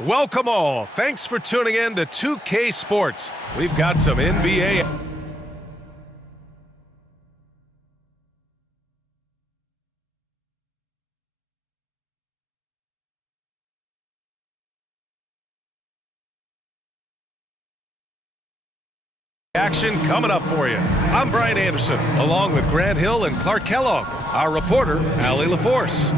Welcome all. Thanks for tuning in to 2K Sports. We've got some NBA action coming up for you. I'm Brian Anderson, along with Grant Hill and Clark Kellogg. Our reporter, Allie LaForce.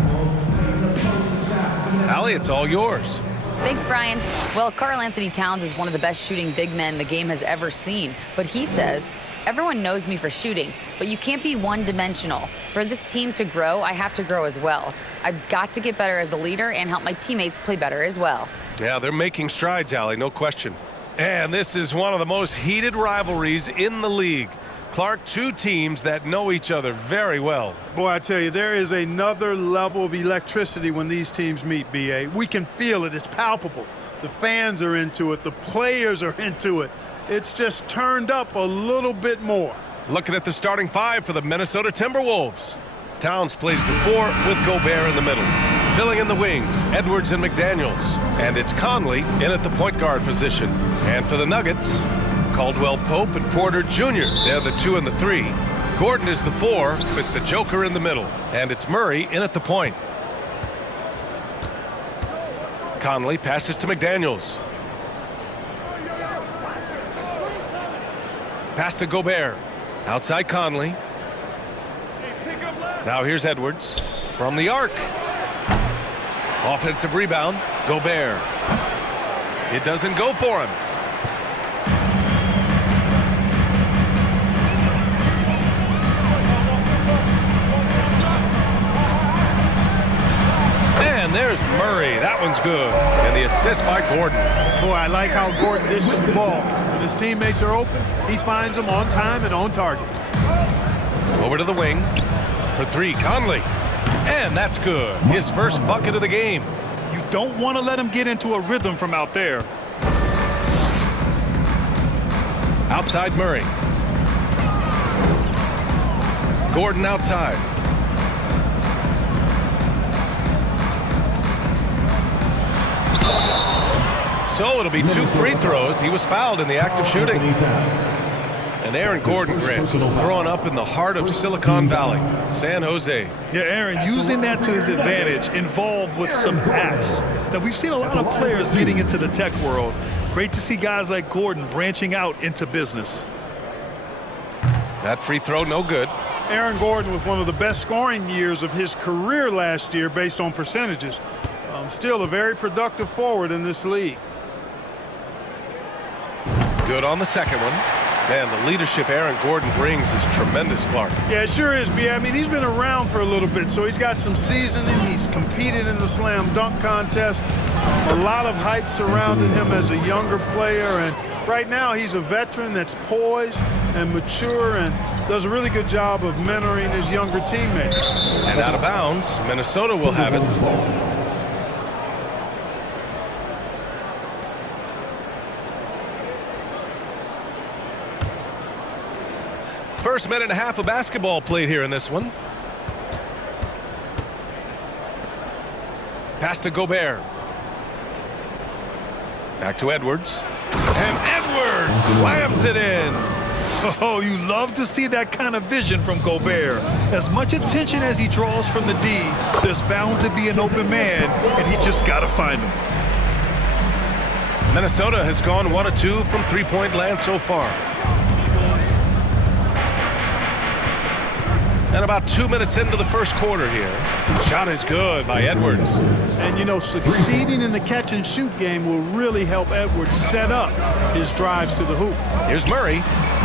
Allie, it's all yours. Thanks, Brian. Well, Karl Anthony Towns is one of the best shooting big men the game has ever seen. But he says, everyone knows me for shooting, but you can't be one-dimensional. For this team to grow, I have to grow as well. I've got to get better as a leader and help my teammates play better as well. Yeah, they're making strides, Allie, no question. And this is one of the most heated rivalries in the league. Clark, two teams that know each other very well. Boy, I tell you, there is another level of electricity when these teams meet, B.A. We can feel it. It's palpable. The fans are into it. The players are into it. It's just turned up a little bit more. Looking at the starting five for the Minnesota Timberwolves. Towns plays the four with Gobert in the middle. Filling in the wings, Edwards and McDaniels. And it's Conley in at the point guard position. And for the Nuggets, Caldwell Pope and Porter Jr. They're the 2 and the 3. Gordon is the 4 with the Joker in the middle. And it's Murray in at the point. Conley passes to McDaniels. Pass to Gobert. Outside Conley. Now here's Edwards from the arc. Offensive rebound, Gobert. It doesn't go for him. And there's Murray. That one's good. And the assist by Gordon. Boy, I like how Gordon dishes the ball. When his teammates are open, he finds them on time and on target. Over to the wing for 3, Conley. And that's good. His first bucket of the game. You don't want to let him get into a rhythm from out there. Outside Murray. Gordon outside. So it'll be 2 free throws. He was fouled in the act of shooting. And Aaron Gordon, Grant, growing up in the heart of Silicon Valley, San Jose. Yeah, Aaron, using that to his advantage, involved with some apps. Now, we've seen a lot of players getting into the tech world. Great to see guys like Gordon branching out into business. That free throw, no good. Aaron Gordon was one of the best scoring years of his career last year based on percentages. Still a very productive forward in this league. Good on the second one. Man, the leadership Aaron Gordon brings is tremendous, Clark. Yeah, it sure is, B. I mean, he's been around for a little bit, so he's got some seasoning. He's competed in the slam dunk contest. A lot of hype surrounding him as a younger player, and right now he's a veteran that's poised and mature and does a really good job of mentoring his younger teammates. And out of bounds, Minnesota will have it. First minute and a half of basketball played here in this one. Pass to Gobert. Back to Edwards. And Edwards slams it in. Oh, you love to see that kind of vision from Gobert. As much attention as he draws from the D, there's bound to be an open man, and he just got to find him. Minnesota has gone 1 of 2 from three-point land so far. And about 2 minutes into the first quarter here. Shot is good by Edwards. And, you know, succeeding in the catch-and-shoot game will really help Edwards set up his drives to the hoop. Here's Murray.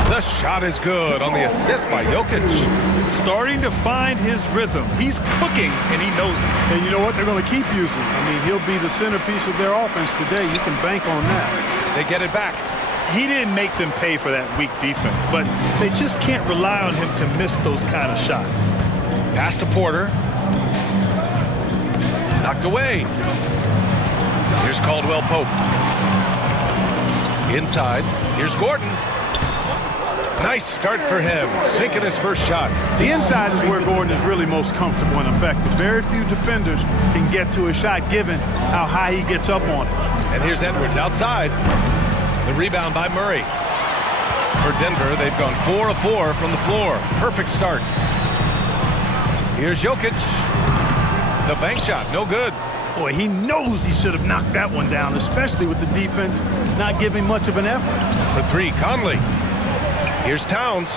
The shot is good on the assist by Jokic. Starting to find his rhythm. He's cooking, and he knows it. And you know what? They're going to keep using him. I mean, he'll be the centerpiece of their offense today. You can bank on that. They get it back. He didn't make them pay for that weak defense, but they just can't rely on him to miss those kind of shots. Pass to Porter. Knocked away. Here's Caldwell Pope. Inside. Here's Gordon. Nice start for him, sinking his first shot. The inside is where Gordon is really most comfortable and effective. Very few defenders can get to a shot given how high he gets up on it. And here's Edwards outside. The rebound by Murray. For Denver, they've gone 4 of 4 from the floor. Perfect start. Here's Jokic. The bank shot, no good. Boy, he knows he should have knocked that one down, especially with the defense not giving much of an effort. For 3, Conley. Here's Towns.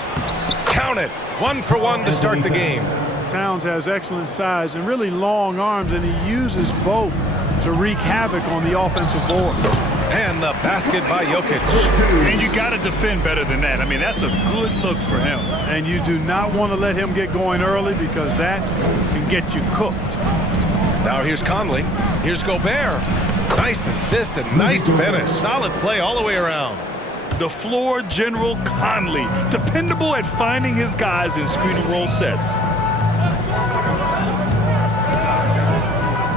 Count it. 1 for 1 to start the game. Towns has excellent size and really long arms, and he uses both to wreak havoc on the offensive board. And the basket by Jokic. And you got to defend better than that. I mean, that's a good look for him. And you do not want to let him get going early because that can get you cooked. Now here's Conley. Here's Gobert. Nice assist and nice finish. Solid play all the way around. The floor general Conley, dependable at finding his guys in screen and roll sets.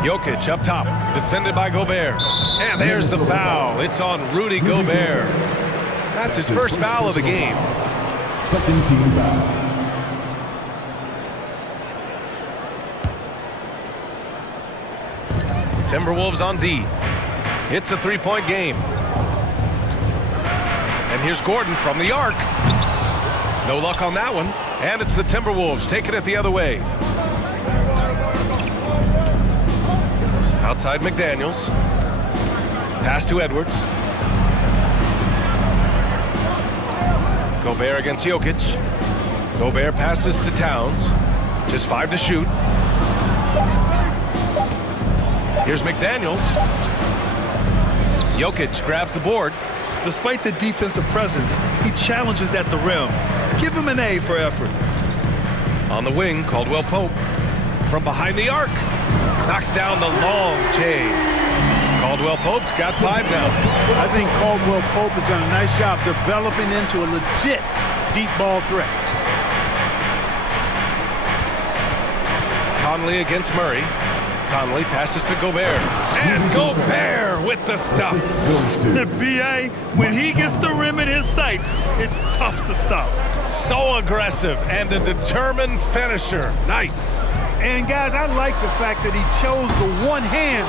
Jokic up top, defended by Gobert. And there's the foul. It's on Rudy Gobert. That's his first foul of the game. Second team foul. Timberwolves on D. It's a three-point game. And here's Gordon from the arc. No luck on that one. And it's the Timberwolves taking it the other way. Outside McDaniels. Pass to Edwards. Gobert against Jokic. Gobert passes to Towns. Just 5 to shoot. Here's McDaniels. Jokic grabs the board. Despite the defensive presence, he challenges at the rim. Give him an A for effort. On the wing, Caldwell Pope. From behind the arc. Knocks down the long J. Caldwell Pope's got 5 now. I think Caldwell Pope has done a nice job developing into a legit deep ball threat. Conley against Murray. Conley passes to Gobert. And Gobert with the stuff. The BA, when he gets the rim in his sights, it's tough to stop. So aggressive and a determined finisher. Nice. And guys, I like the fact that he chose the one-hand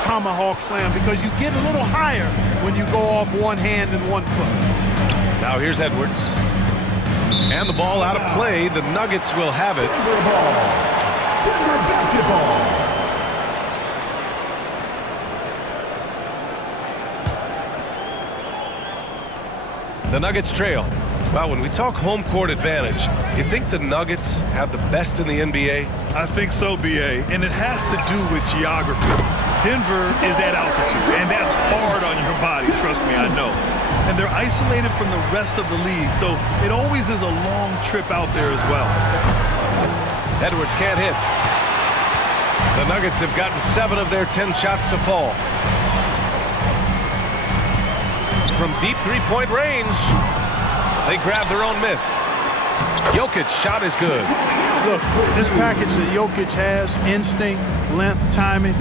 tomahawk slam because you get a little higher when you go off one hand and 1 foot. Now here's Edwards. And the ball out of play. The Nuggets will have it. Denver basketball. The Nuggets trail. Well, when we talk home court advantage, you think the Nuggets have the best in the NBA? I think so, BA, and it has to do with geography. Denver is at altitude, and that's hard on your body, trust me, I know. And they're isolated from the rest of the league, so it always is a long trip out there as well. Edwards can't hit. The Nuggets have gotten 7 of their 10 shots to fall. From deep three-point range, they grab their own miss. Jokic's shot is good. Look, this package that Jokic has, instinct, length, timing,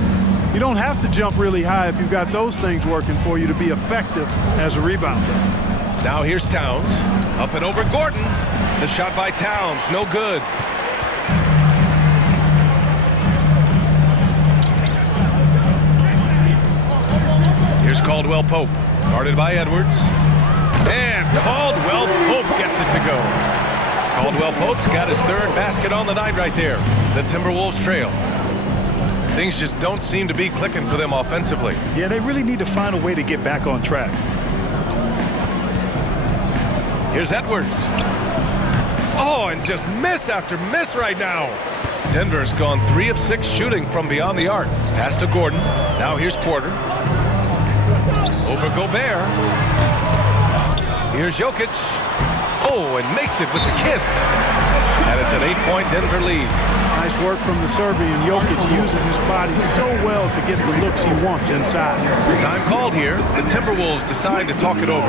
you don't have to jump really high if you've got those things working for you to be effective as a rebounder. Now here's Towns. Up and over Gordon. The shot by Towns, no good. Here's Caldwell Pope. Guarded by Edwards. And Caldwell Pope gets it to go. Caldwell Pope's got his 3rd basket on the night right there. The Timberwolves trail. Things just don't seem to be clicking for them offensively. Yeah, they really need to find a way to get back on track. Here's Edwards. Oh, and just miss after miss right now. Denver's gone 3 of 6 shooting from beyond the arc. Pass to Gordon. Now here's Porter. Over Gobert. Here's Jokic. Oh, and makes it with the kiss. And it's an 8-point Denver lead. Nice work from the Serbian. Jokic uses his body so well to get the looks he wants inside. Time called here. The Timberwolves decide to talk it over.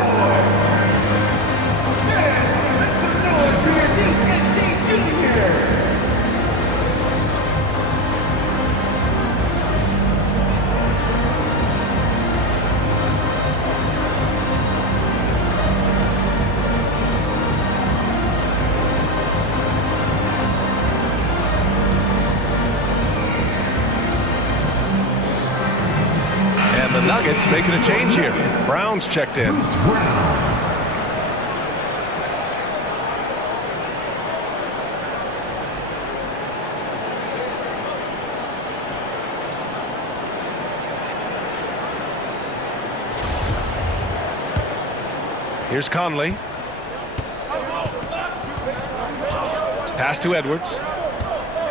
Nuggets making a change here. Brown's checked in. Here's Conley. Pass to Edwards.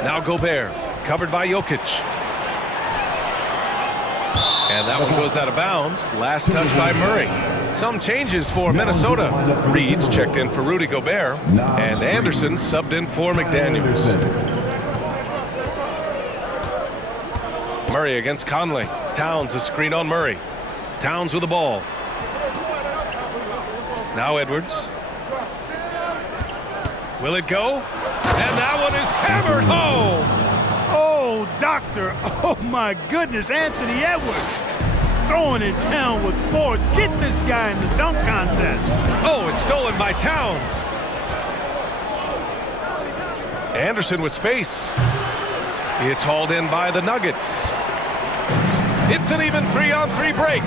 Now Gobert, covered by Jokic. And that one goes out of bounds. Last touch by Murray. Some changes for Minnesota. Reed's checked in for Rudy Gobert. And Anderson subbed in for McDaniels. Murray against Conley. Towns a screen on Murray. Towns with the ball. Now Edwards. Will it go? And that one is hammered home. Oh, doctor. Oh, my goodness. Anthony Edwards throwing it down with force. Get this guy in the dunk contest. Oh, it's stolen by Towns. Anderson with space. It's hauled in by the Nuggets. It's an even 3-on-3 break.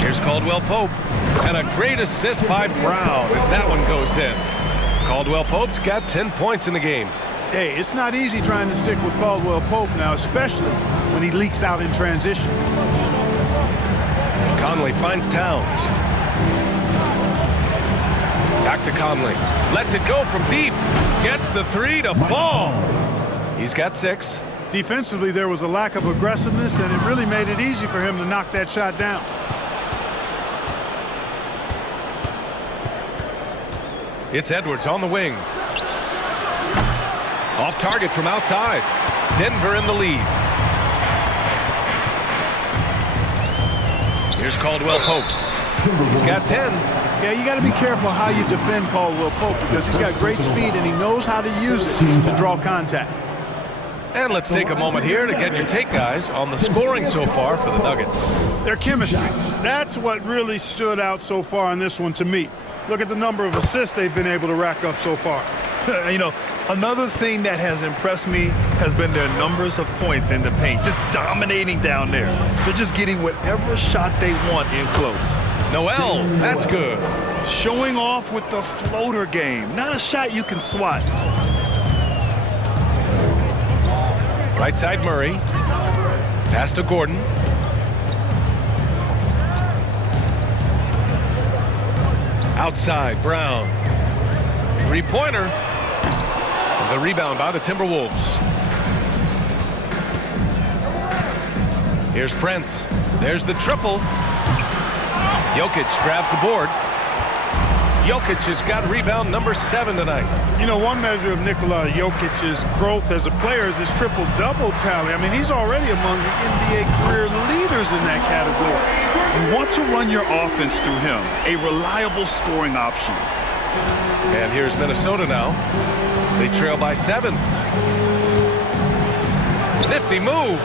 Here's Caldwell Pope. And a great assist by Brown as that one goes in. Caldwell Pope's got 10 points in the game. Hey, it's not easy trying to stick with Caldwell Pope now, especially when he leaks out in transition. Conley finds Towns. Back to Conley. Lets it go from deep. Gets the three to fall. He's got 6. Defensively, there was a lack of aggressiveness, and it really made it easy for him to knock that shot down. It's Edwards on the wing. Off target from outside. Denver in the lead. Here's Caldwell Pope. He's got 10. Yeah, you got to be careful how you defend Caldwell Pope because he's got great speed and he knows how to use it to draw contact. And let's take a moment here to get your take, guys, on the scoring so far for the Nuggets. Their chemistry. That's what really stood out so far in this one to me. Look at the number of assists they've been able to rack up so far. You know, another thing that has impressed me has been their numbers of points in the paint, just dominating down there. They're just getting whatever shot they want in close. Noel, that's good. Showing off with the floater game, not a shot you can swat. Right side Murray. Pass to Gordon. Outside Brown. Three-pointer. The rebound by the Timberwolves. Here's Prince. There's the triple. Jokic grabs the board. Jokic has got rebound number 7 tonight. You know, one measure of Nikola Jokic's growth as a player is his triple-double tally. I mean, he's already among the NBA career leaders in that category. You want to run your offense through him, a reliable scoring option. And here's Minnesota now. They trail by 7. Nifty move.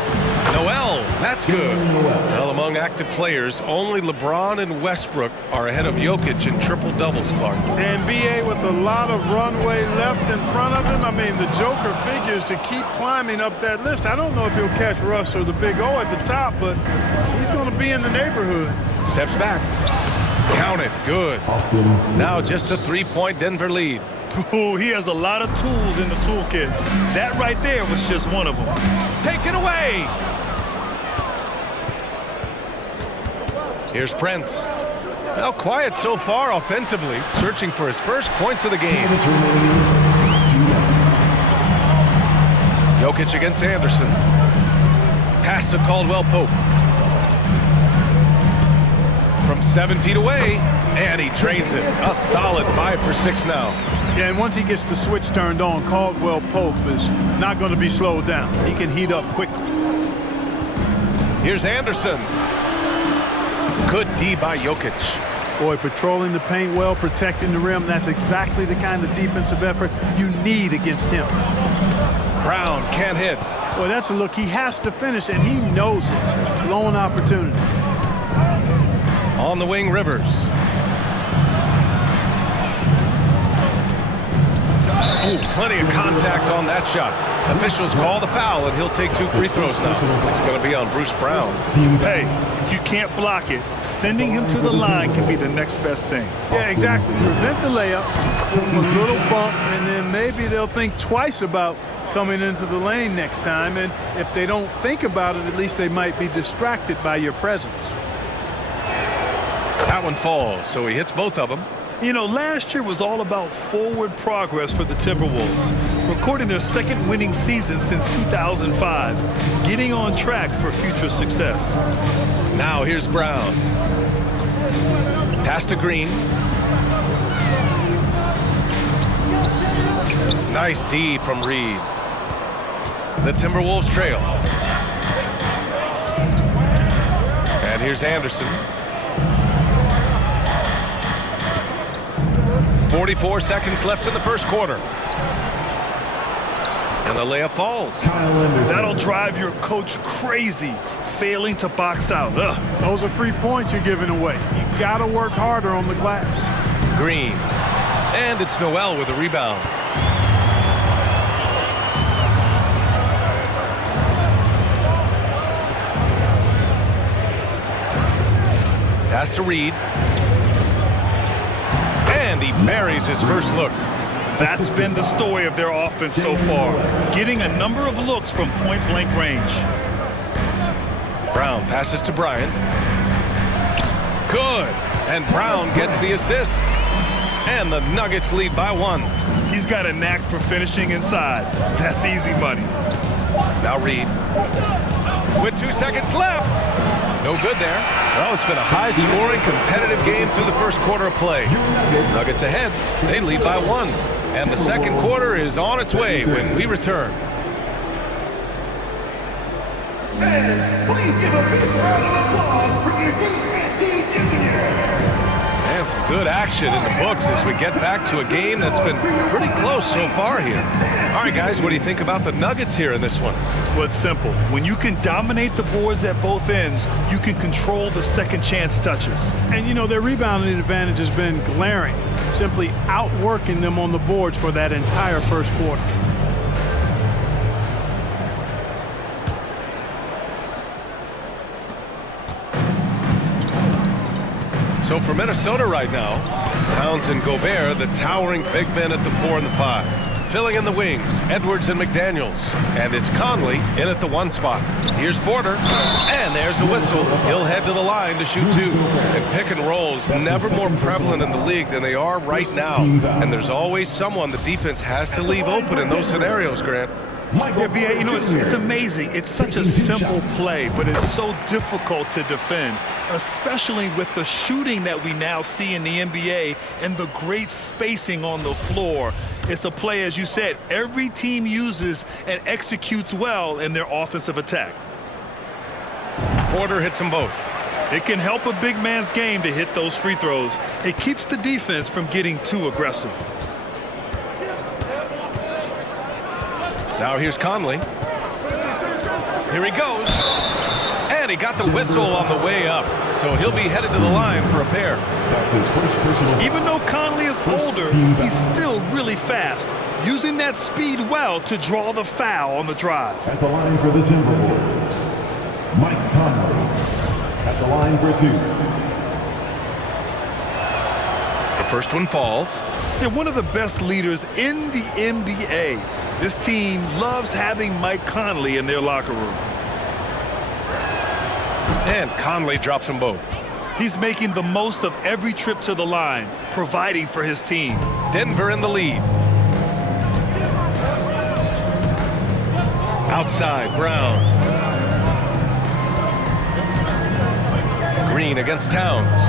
Noel, that's good. Well, among active players, only LeBron and Westbrook are ahead of Jokic in triple-doubles, Clark. And B.A. with a lot of runway left in front of him. I mean, the Joker figures to keep climbing up that list. I don't know if he'll catch Russ or the Big O at the top, but he's going to be in the neighborhood. Steps back. Count it. Good. Now just a 3-point Denver lead. Oh, he has a lot of tools in the toolkit. That right there was just one of them. Take it away. Here's Prince. Well, quiet so far offensively, searching for his first points of the game. Jokic against Anderson. Pass to Caldwell Pope. From 7 feet away, and he drains it. A solid 5 for 6 now. Yeah, and once he gets the switch turned on, Caldwell Pope is not going to be slowed down. He can heat up quickly. Here's Anderson. Good D by Jokic. Boy, patrolling the paint well, protecting the rim. That's exactly the kind of defensive effort you need against him. Brown can't hit. Boy, that's a look he has to finish, and he knows it. Blown opportunity. On the wing, Rivers. Ooh, plenty of contact on that shot. Officials call the foul, and he'll take 2 free throws now. It's going to be on Bruce Brown. Hey, if you can't block it, sending him to the line can be the next best thing. Yeah, exactly. Prevent the layup, give them a little bump, and then maybe they'll think twice about coming into the lane next time. And if they don't think about it, at least they might be distracted by your presence. That one falls, so he hits both of them. You know, last year was all about forward progress for the Timberwolves, recording their second winning season since 2005, getting on track for future success. Now here's Brown. Pass to Green. Nice D from Reed. The Timberwolves trail. And here's Anderson. 44 seconds left in the first quarter. And the layup falls. That'll drive your coach crazy, failing to box out. Ugh. Those are free points you're giving away. You got to work harder on the glass. Green. And it's Noel with a rebound. Pass to Reed. And he buries his first look. That's been the story of their offense so far, getting a number of looks from point-blank range. Brown passes to Bryant. Good. And Brown gets the assist. And the Nuggets lead by 1. He's got a knack for finishing inside. That's easy money. Now Reed. With 2 seconds left. No good there. Well, it's been a high-scoring, competitive game through the first quarter of play. Nuggets ahead. They lead by 1. And the second quarter is on its way when we return. Please give a big round of applause for your D. Jr. And some good action in the books as we get back to a game that's been pretty close so far here. All right, guys, what do you think about the Nuggets here in this one? Well, it's simple. When you can dominate the boards at both ends, you can control the second chance touches. And, you know, their rebounding advantage has been glaring, simply outworking them on the boards for that entire first quarter. So for Minnesota right now, Towns and Gobert, the towering big men at the 4 and the 5. Filling in the wings, Edwards and McDaniels. And it's Conley in at the 1 spot. Here's Porter, and there's a whistle. He'll head to the line to shoot 2. And pick and rolls, never more prevalent in the league than they are right now. And there's always someone the defense has to leave open in those scenarios, Grant. Yeah, B.A., you know, it's amazing. It's such a simple play, but it's so difficult to defend, especially with the shooting that we now see in the NBA and the great spacing on the floor. It's a play, as you said, every team uses and executes well in their offensive attack. Porter hits them both. It can help a big man's game to hit those free throws. It keeps the defense from getting too aggressive. Now here's Conley. Here he goes. And he got the whistle on the way up. So he'll be headed to the line for a pair. That's his first personal. Even though Conley is older, he's still really fast, using that speed well to draw the foul on the drive. At the line for the Timberwolves, Mike Conley. At the line for 2. The first one falls. They're one of the best leaders in the NBA. This team loves having Mike Conley in their locker room. And Conley drops them both. He's making the most of every trip to the line, providing for his team. Denver in the lead. Outside, Brown. Green against Towns.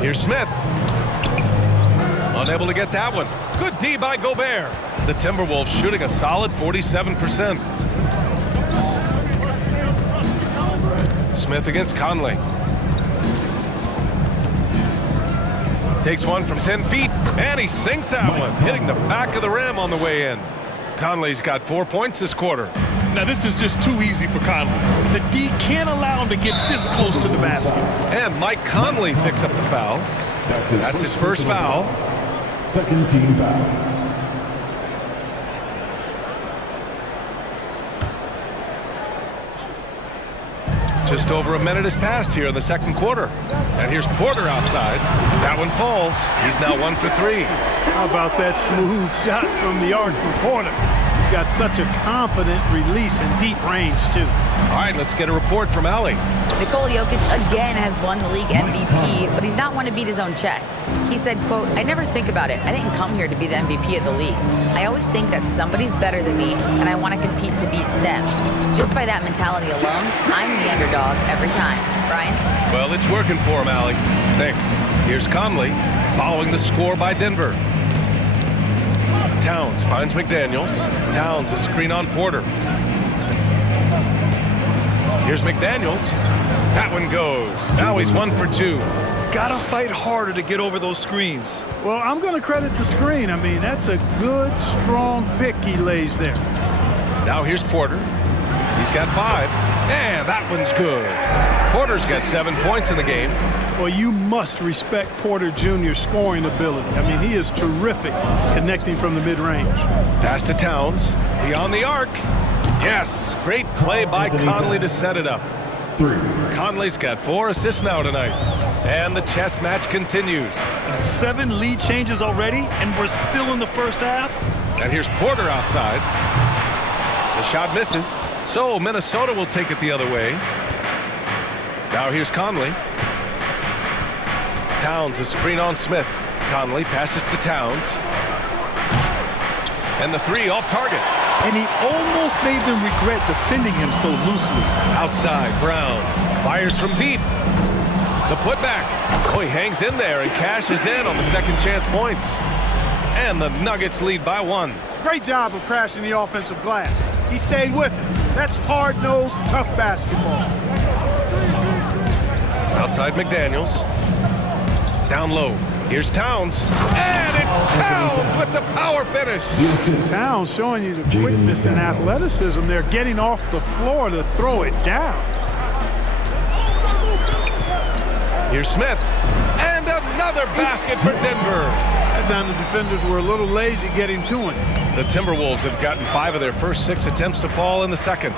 Here's Smith. Unable to get that one. Good D by Gobert. The Timberwolves shooting a solid 47%. Smith against Conley. Takes one from 10 feet, and he sinks that one, hitting the back of the rim on the way in. Conley's got 4 points this quarter. Now, this is just too easy for Conley. The D can't allow him to get this close to the basket. And Mike Conley picks up the foul. That's his first foul. Second team foul. Just over a minute has passed here in the second quarter. And here's Porter outside. That one falls. He's now 1 for 3. How about that smooth shot from the arc for Porter? He's got such a confident release and deep range, too. All right, let's get a report from Allie. Nikola Jokic again has won the league MVP, but he's not one to beat his own chest. He said, quote, "I never think about it. I didn't come here to be the MVP of the league. I always think that somebody's better than me, and I want to compete to beat them. Just by that mentality alone, I'm the underdog every time." Brian? Well, it's working for him, Allie. Thanks. Here's Conley following the score by Denver. Towns finds McDaniels. Towns a screen on Porter. Here's McDaniels. That one goes. Now he's 1 for 2. Gotta fight harder to get over those screens. Well, I'm going to credit the screen. I mean, that's a good, strong pick he lays there. Now here's Porter. He's got 5. And that one's good. Porter's got 7 points in the game. Well, you must respect Porter Jr.'s scoring ability. I mean, he is terrific connecting from the mid-range. Pass to Towns. Beyond the arc. Yes, great play by Conley to set it up. 3. Conley's got 4 assists now tonight. And the chess match continues. 7 lead changes already, and we're still in the first half. And here's Porter outside. The shot misses. So Minnesota will take it the other way. Now here's Conley. Towns a screen on Smith. Conley passes to Towns. And the 3 off target. And he almost made them regret defending him so loosely. Outside, Brown fires from deep. The putback. Oh, he hangs in there and cashes in on the second chance points. And the Nuggets lead by 1. Great job of crashing the offensive glass. He stayed with it. That's hard-nosed, tough basketball. Outside McDaniels. Down low. Here's Towns. And it's Towns with the power finish. Towns showing you the quickness and athleticism there, getting off the floor to throw it down. Here's Smith. And another basket for Denver. That time the defenders were a little lazy getting to him. The Timberwolves have gotten 5 of their first 6 attempts to fall in the second.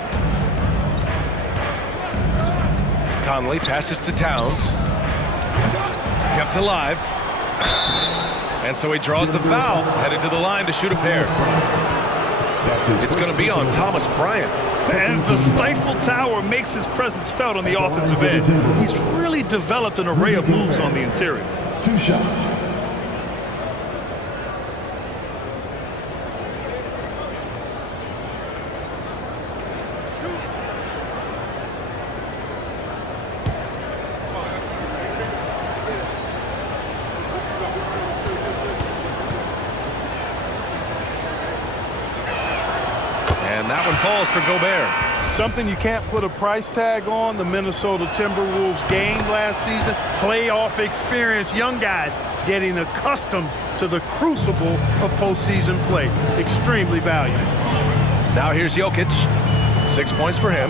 Conley passes to Towns. Kept alive. And so he draws the foul, headed to the line to shoot a pair. It's going to be on Thomas Bryant. And the stifle tower makes his presence felt on the offensive end. He's really developed an array of moves on the interior. 2 shots. And that one falls for Gobert. Something you can't put a price tag on, the Minnesota Timberwolves game last season. Playoff experience, young guys getting accustomed to the crucible of postseason play. Extremely valuable. Now here's Jokic. 6 points for him.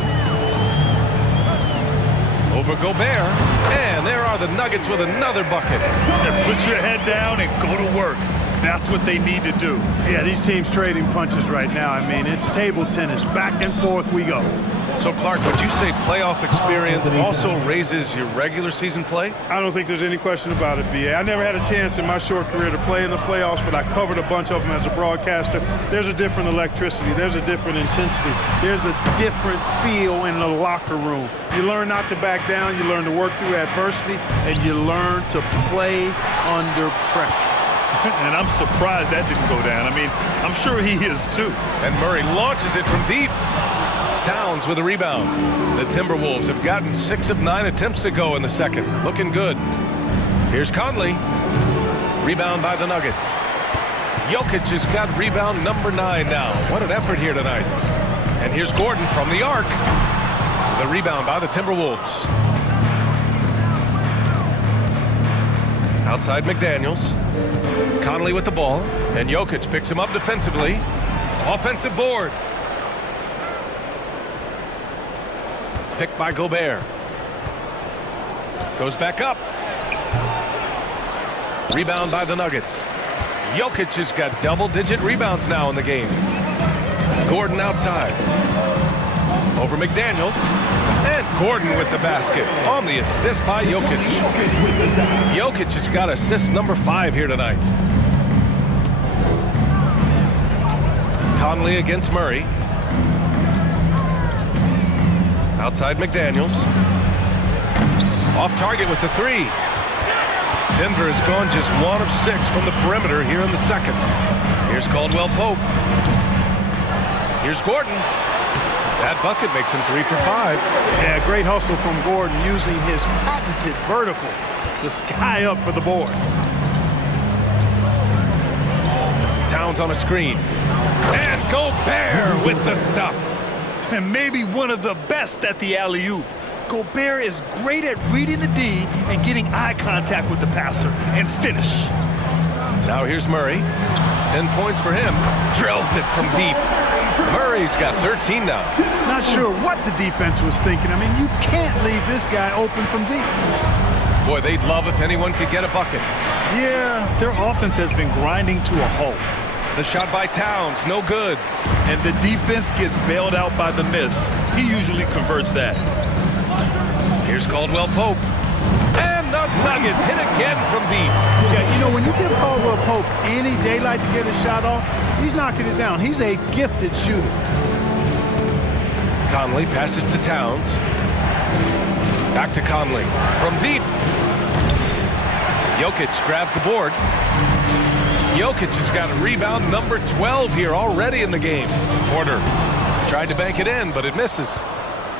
Over Gobert. And there are the Nuggets with another bucket. And put your head down and go to work. That's what they need to do. Yeah, these teams trading punches right now. I mean, it's table tennis. Back and forth we go. So, Clark, would you say playoff experience also raises your regular season play? I don't think there's any question about it, B.A. I never had a chance in my short career to play in the playoffs, but I covered a bunch of them as a broadcaster. There's a different electricity. There's a different intensity. There's a different feel in the locker room. You learn not to back down. You learn to work through adversity, and you learn to play under pressure. And I'm surprised that didn't go down. I mean, I'm sure he is too. And Murray launches it from deep. Towns with a rebound. The Timberwolves have gotten 6 of 9 attempts to go in the second. Looking good. Here's Conley. Rebound by the Nuggets. Jokic has got rebound number 9 now. What an effort here tonight. And here's Gordon from the arc. The rebound by the Timberwolves. Outside McDaniels. Conley with the ball. And Jokic picks him up defensively. Offensive board. Picked by Gobert. Goes back up. Rebound by the Nuggets. Jokic has got double-digit rebounds now in the game. Gordon outside. Over McDaniels. And Gordon with the basket on the assist by Jokic. Jokic has got assist number 5 here tonight. Conley against Murray. Outside McDaniels. Off target with the 3. Denver has gone just 1 of 6 from the perimeter here in the second. Here's Caldwell Pope. Here's Gordon. That bucket makes him 3 for 5. Yeah, great hustle from Gordon using his patented vertical to sky up for the board. Towns on a screen. And Gobert with the stuff. And maybe one of the best at the alley-oop. Gobert is great at reading the D and getting eye contact with the passer and finish. Now here's Murray. 10 points for him. Drills it from deep. Murray's got 13 now. Not sure what the defense was thinking. I mean, you can't leave this guy open from deep. Boy, they'd love if anyone could get a bucket. Yeah, their offense has been grinding to a halt. The shot by Towns, no good. And the defense gets bailed out by the miss. He usually converts that. Here's Caldwell Pope. And the Nuggets hit again from deep. Yeah, you know, when you give Caldwell Pope any daylight to get a shot off, he's knocking it down. He's a gifted shooter. Conley passes to Towns. Back to Conley. From deep. Jokic grabs the board. Jokic has got a rebound number 12 here already in the game. Porter tried to bank it in, but it misses.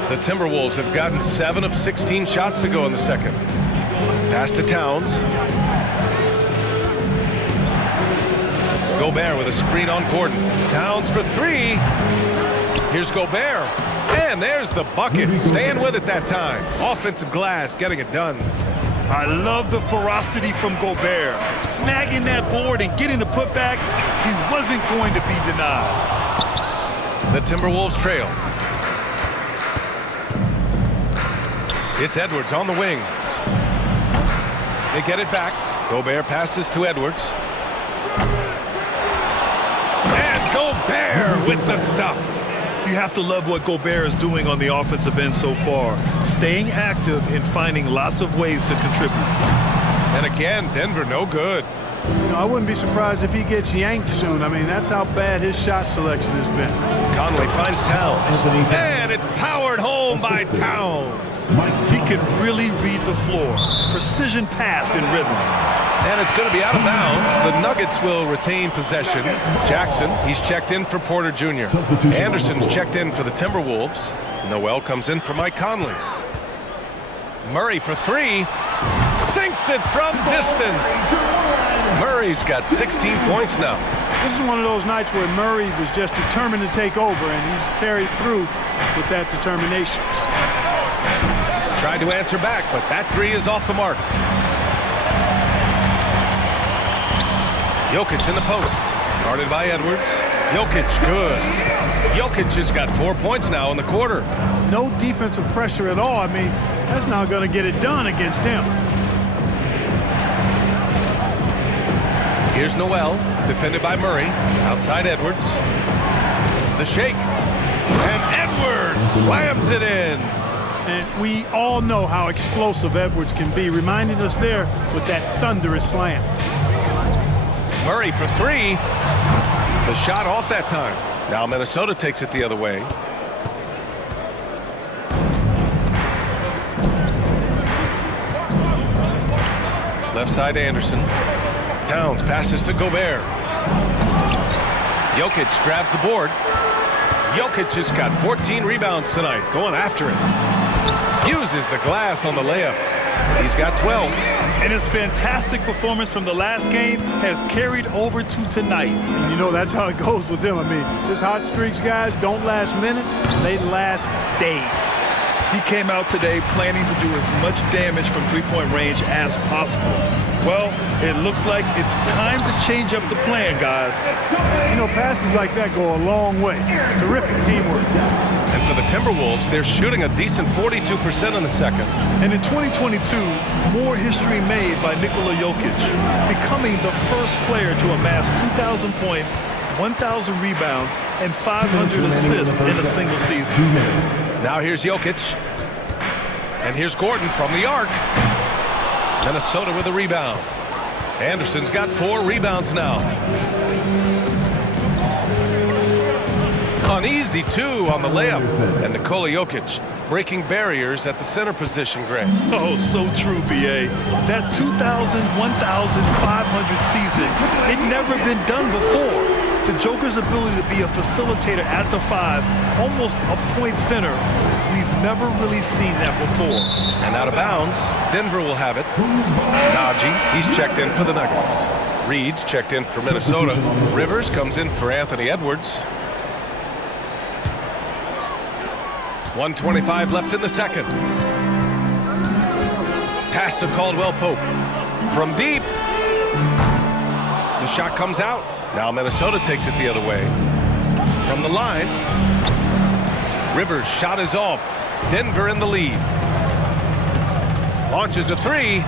The Timberwolves have gotten 7 of 16 shots to go in the second. Pass to Towns. Gobert with a screen on Gordon. Towns for 3. Here's Gobert. And there's the bucket. Staying with it that time. Offensive glass, getting it done. I love the ferocity from Gobert. Snagging that board and getting the putback, he wasn't going to be denied. The Timberwolves trail. It's Edwards on the wing. They get it back. Gobert passes to Edwards. And Gobert with the stuff. You have to love what Gobert is doing on the offensive end so far. Staying active and finding lots of ways to contribute. And again, Denver no good. You know, I wouldn't be surprised if he gets yanked soon. I mean, that's how bad his shot selection has been. Conley finds Towns. And it's powered home by Towns. He can really read the floor. Precision pass in rhythm. And it's going to be out of bounds. The Nuggets will retain possession. Jackson, he's checked in for Porter Jr. Anderson's checked in for the Timberwolves. Noel comes in for Mike Conley. Murray for 3. Sinks it from distance. Murray's got 16 points now. This is one of those nights where Murray was just determined to take over, and he's carried through with that determination. Tried to answer back, but that 3 is off the mark. Jokic in the post. Guarded by Edwards. Jokic, good. Jokic has got 4 points now in the quarter. No defensive pressure at all. I mean, that's not going to get it done against him. Here's Noel, defended by Murray. Outside Edwards. The shake. And Edwards slams it in. And we all know how explosive Edwards can be, reminding us there with that thunderous slam. Murray for 3. The shot off that time. Now Minnesota takes it the other way. Left side Anderson. Towns passes to Gobert. Jokic grabs the board. Jokic has got 14 rebounds tonight, going after it. Uses the glass on the layup. He's got 12. And his fantastic performance from the last game has carried over to tonight. And you know, that's how it goes with him. I mean, his hot streaks, guys, don't last minutes. They last days. He came out today planning to do as much damage from three-point range as possible. Well, it looks like it's time to change up the plan, guys. You know, passes like that go a long way. Terrific teamwork. And for the Timberwolves, they're shooting a decent 42% in the second. And in 2022, more history made by Nikola Jokic, becoming the first player to amass 2,000 points 1,000 rebounds, and 500 assists in a single season. 2 minutes. Now here's Jokic. And here's Gordon from the arc. Minnesota with a rebound. Anderson's got 4 rebounds now. Uneasy, too, on the layup. And Nikola Jokic breaking barriers at the center position, Greg. Oh, so true, B.A. That 2,000, 1,500 season, it never been done before. The Joker's ability to be a facilitator at the 5, almost a point center, we've never really seen that before. And out of bounds, Denver will have it. Najee, he's checked in for the Nuggets. Reed's checked in for Minnesota. Rivers comes in for Anthony Edwards. 1:25 left in the second. Pass to Caldwell Pope. From deep. The shot comes out. Now Minnesota takes it the other way. From the line. Rivers' shot is off. Denver in the lead. Launches a 3.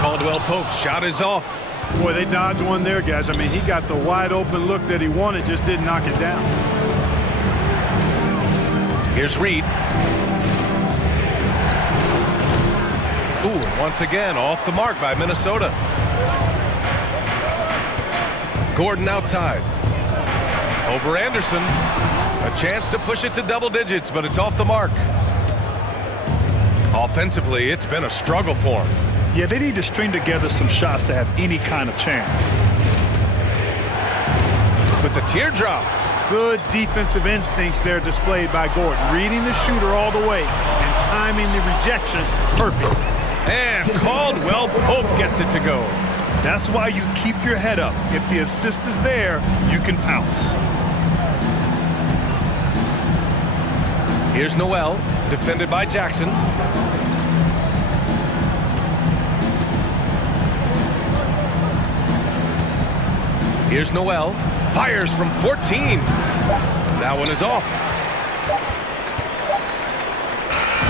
Caldwell Pope's shot is off. Boy, they dodged one there, guys. I mean, he got the wide open look that he wanted, just didn't knock it down. Here's Reed. Ooh, and once again, off the mark by Minnesota. Gordon outside. Over Anderson. A chance to push it to double digits, but it's off the mark. Offensively, it's been a struggle for him. Yeah, they need to string together some shots to have any kind of chance. With the teardrop. Good defensive instincts there displayed by Gordon. Reading the shooter all the way and timing the rejection perfect. And Caldwell Pope gets it to go. That's why you keep your head up. If the assist is there, you can pounce. Here's Noel, defended by Jackson. Here's Noel, fires from 14. That one is off.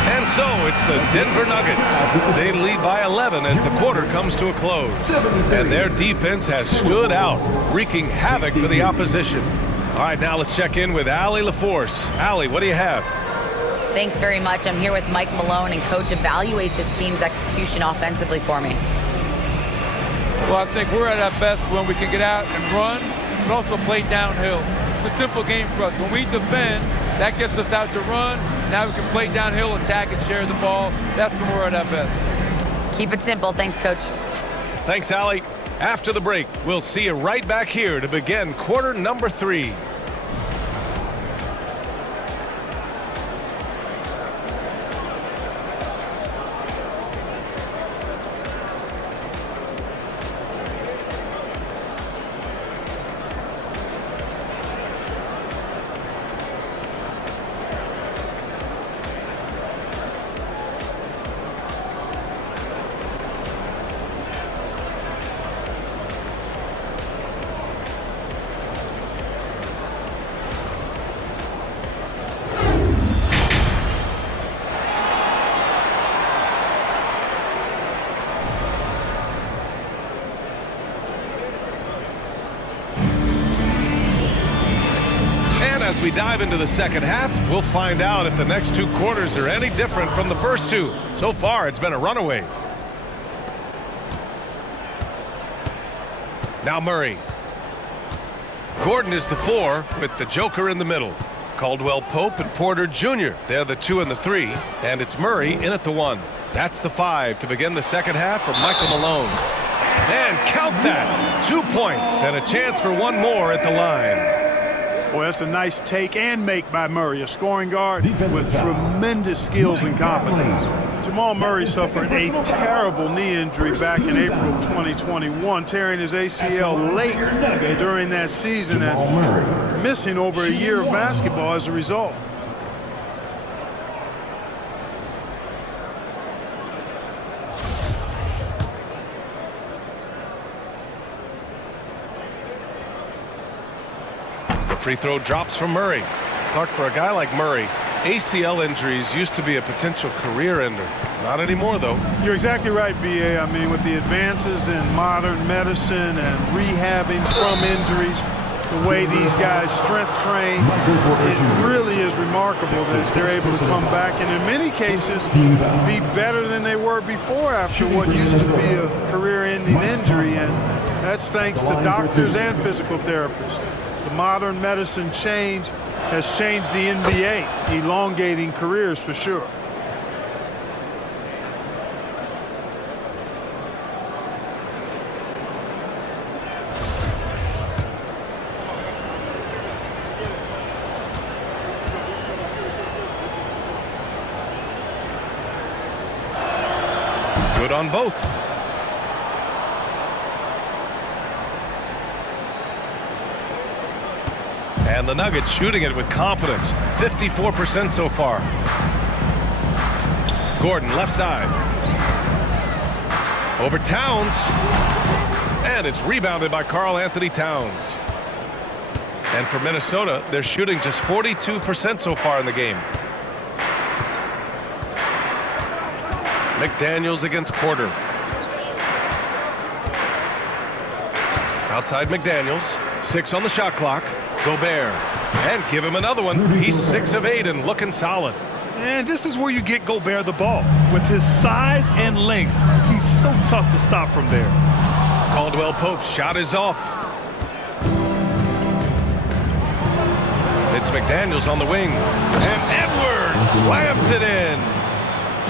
And so it's the Denver Nuggets. They lead by 11 as the quarter comes to a close. And their defense has stood out, wreaking havoc for the opposition. All right, now let's check in with Allie LaForce. Allie, what do you have? Thanks very much. I'm here with Mike Malone, and Coach, evaluate this team's execution offensively for me. Well, I think we're at our best when we can get out and run, but also play downhill. It's a simple game for us. When we defend, that gets us out to run. Now we can play downhill, attack, and share the ball. That's when we're at our best. Keep it simple. Thanks, Coach. Thanks, Allie. After the break, we'll see you right back here to begin quarter number 3. As we dive into the second half, we'll find out if the next 2 quarters are any different from the first 2. So far, it's been a runaway. Now Murray. Gordon is the 4 with the Joker in the middle. Caldwell Pope and Porter Jr. They're the 2 and the 3. And it's Murray in at the 1. That's the 5 to begin the second half for Michael Malone. And count that. 2 points and a chance for 1 more at the line. Boy, that's a nice take and make by Murray, a scoring guard with tremendous skills and confidence. Jamal Murray suffered a terrible knee injury back in April of 2021, tearing his ACL late during that season and missing over a year of basketball as a result. Free throw drops from Murray. Clark, for a guy like Murray, ACL injuries used to be a potential career ender. Not anymore, though. You're exactly right, B.A. I mean, with the advances in modern medicine and rehabbing from injuries, the way these guys strength train, it really is remarkable that they're able to come back and in many cases be better than they were before after what used to be a career-ending injury, and that's thanks to doctors and physical therapists. The modern medicine change has changed the NBA, elongating careers for sure. Good on both. And the Nuggets shooting it with confidence. 54% so far. Gordon left side. Over Towns. And it's rebounded by Karl-Anthony Towns. And for Minnesota, they're shooting just 42% so far in the game. McDaniels against Porter. Outside McDaniels. 6 on the shot clock. Gobert. And give him another one. He's 6 of 8 and looking solid. And this is where you get Gobert the ball. With his size and length, he's so tough to stop from there. Caldwell Pope's shot is off. It's McDaniels on the wing. And Edwards slams it in.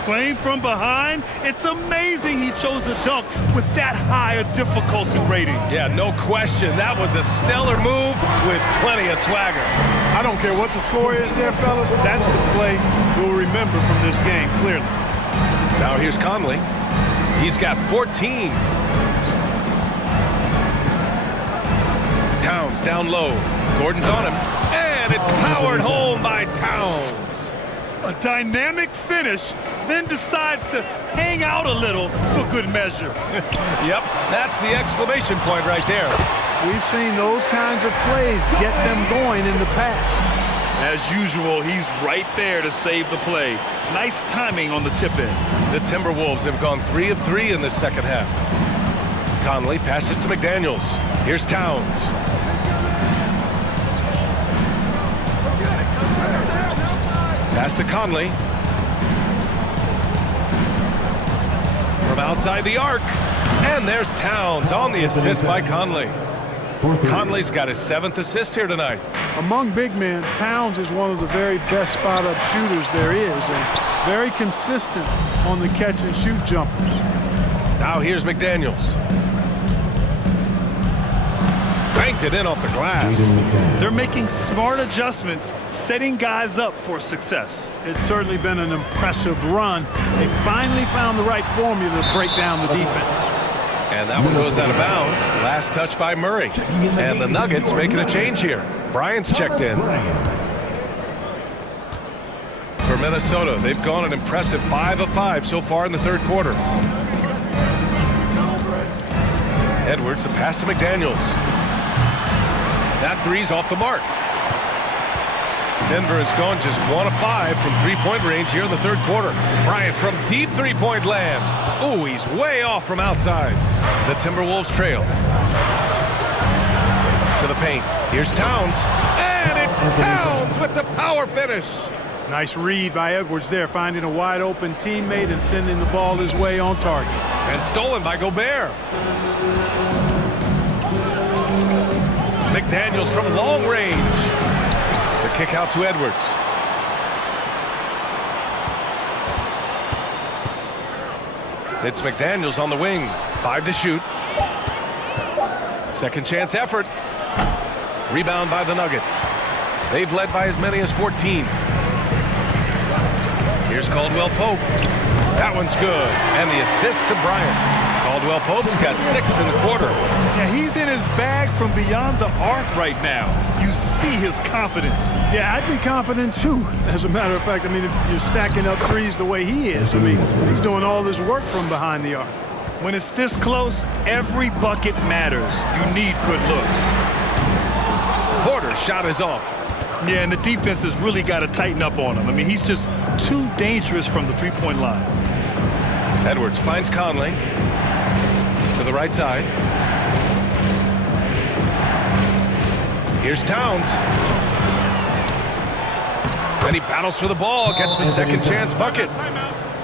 Playing from behind, it's amazing he chose to dunk with that high a difficulty rating. Yeah, no question. That was a stellar move with plenty of swagger. I don't care what the score is there, fellas. That's the play we'll remember from this game, clearly. Now here's Conley. He's got 14. Towns down low. Gordon's on him. And it's powered home by Towns. A dynamic finish, then decides to hang out a little for good measure. Yep, that's the exclamation point right there. We've seen those kinds of plays get them going in the past. As usual, he's right there to save the play. Nice timing on the tip in. The Timberwolves have gone 3 of 3 in the second half. Conley passes to McDaniels. Here's Towns. Pass to Conley. From outside the arc. And there's Towns on the assist by Conley. Conley's got his 7th assist here tonight. Among big men, Towns is one of the very best spot-up shooters there is, and very consistent on the catch-and-shoot jumpers. Now here's McDaniels. Banked it in off the glass. They're making smart adjustments, setting guys up for success. It's certainly been an impressive run. They finally found the right formula to break down the defense. And that one goes out of bounds. Last touch by Murray. And the Nuggets making a change here. Bryant's checked in. For Minnesota, they've gone an impressive 5 of 5 so far in the third quarter. Edwards, a pass to McDaniels. That three's off the mark. Denver has gone just 1 of 5 from three-point range here in the third quarter. Bryant from deep three-point land. Ooh, he's way off from outside. The Timberwolves trail. To the paint. Here's Towns. And it's Towns with the power finish. Nice read by Edwards there, finding a wide-open teammate and sending the ball his way on target. And stolen by Gobert. McDaniels from long range. The kick out to Edwards. It's McDaniels on the wing. 5 to shoot. Second chance effort. Rebound by the Nuggets. They've led by as many as 14. Here's Caldwell Pope. That one's good. And the assist to Bryant. Caldwell Pope's got 6 in the quarter. Yeah, he's in his bag from beyond the arc right now. You see his confidence. Yeah, I'd be confident too. As a matter of fact, I mean, if you're stacking up threes the way he is, I mean, he's doing all this work from behind the arc. When it's this close, every bucket matters. You need good looks. Porter's shot is off. Yeah, and the defense has really got to tighten up on him. I mean, he's just too dangerous from the three-point line. Edwards finds Conley. To the right side. Here's Towns. And he battles for the ball, gets the second chance bucket.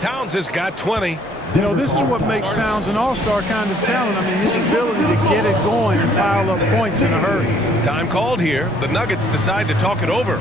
Towns has got 20. You know, this is what makes Towns an all-star kind of talent. I mean, his ability to get it going and pile up points in a hurry. Time called here. The Nuggets decide to talk it over.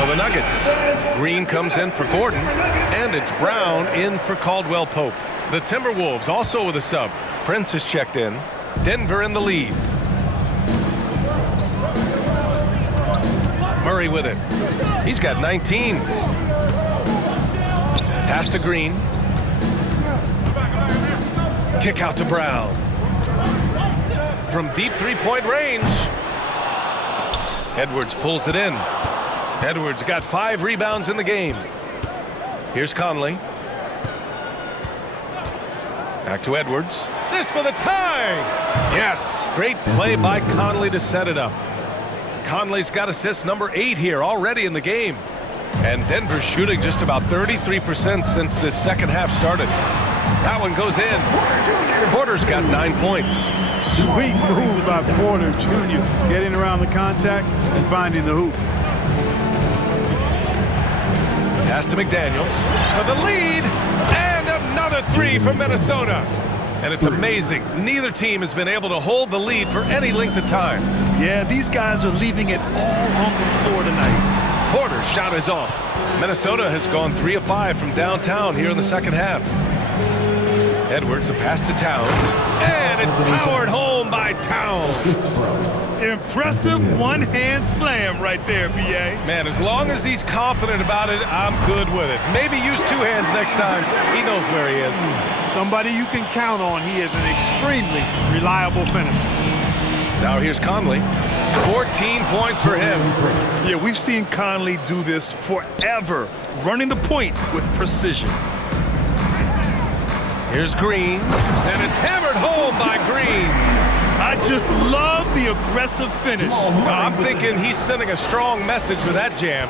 The Nuggets. Green comes in for Gordon, and it's Brown in for Caldwell Pope. The Timberwolves also with a sub. Prince is checked in. Denver in the lead. Murray with it. He's got 19. Pass to Green. Kick out to Brown. From deep three-point range. Edwards pulls it in. Edwards got 5 rebounds in the game. Here's Conley. Back to Edwards. This for the tie! Yes, great play by Conley to set it up. Conley's got assist number 8 here already in the game. And Denver's shooting just about 33% since this second half started. That one goes in. Porter's got 9 points. Sweet move by Porter Jr. Getting around the contact and finding the hoop. Pass to McDaniels for the lead, and another 3 from Minnesota. And it's amazing. Neither team has been able to hold the lead for any length of time. Yeah, these guys are leaving it all on the floor tonight. Porter's shot is off. Minnesota has gone 3 of 5 from downtown here in the second half. Edwards, a pass to Towns, and it's powered home by Towns. Impressive one-hand slam right there, B.A. Man, as long as he's confident about it, I'm good with it. Maybe use 2 hands next time. He knows where he is. Somebody you can count on. He is an extremely reliable finisher. Now here's Conley. 14 points for him. Yeah, we've seen Conley do this forever, running the point with precision. Here's Green, and it's hammered home by Green. I just love the aggressive finish. I'm thinking he's sending a strong message with that jam.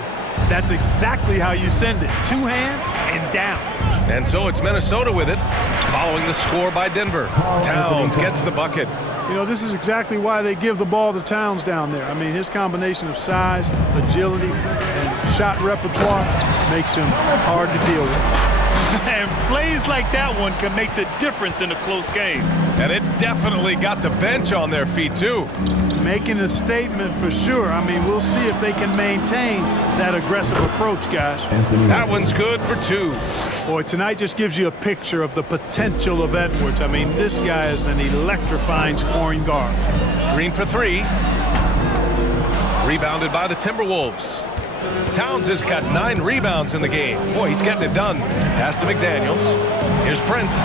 That's exactly how you send it. 2 hands and down. And so it's Minnesota with it, following the score by Denver. Towns gets the bucket. You know, this is exactly why they give the ball to Towns down there. I mean, his combination of size, agility, and shot repertoire makes him hard to deal with. And plays like that one can make the difference in a close game. And it definitely got the bench on their feet, too. Making a statement for sure. I mean, we'll see if they can maintain that aggressive approach, guys. That one's good for 2. Boy, tonight just gives you a picture of the potential of Edwards. I mean, this guy is an electrifying scoring guard. Green for 3. Rebounded by the Timberwolves. Towns has got 9 rebounds in the game. Boy, he's getting it done. Pass to McDaniels. Here's Prince.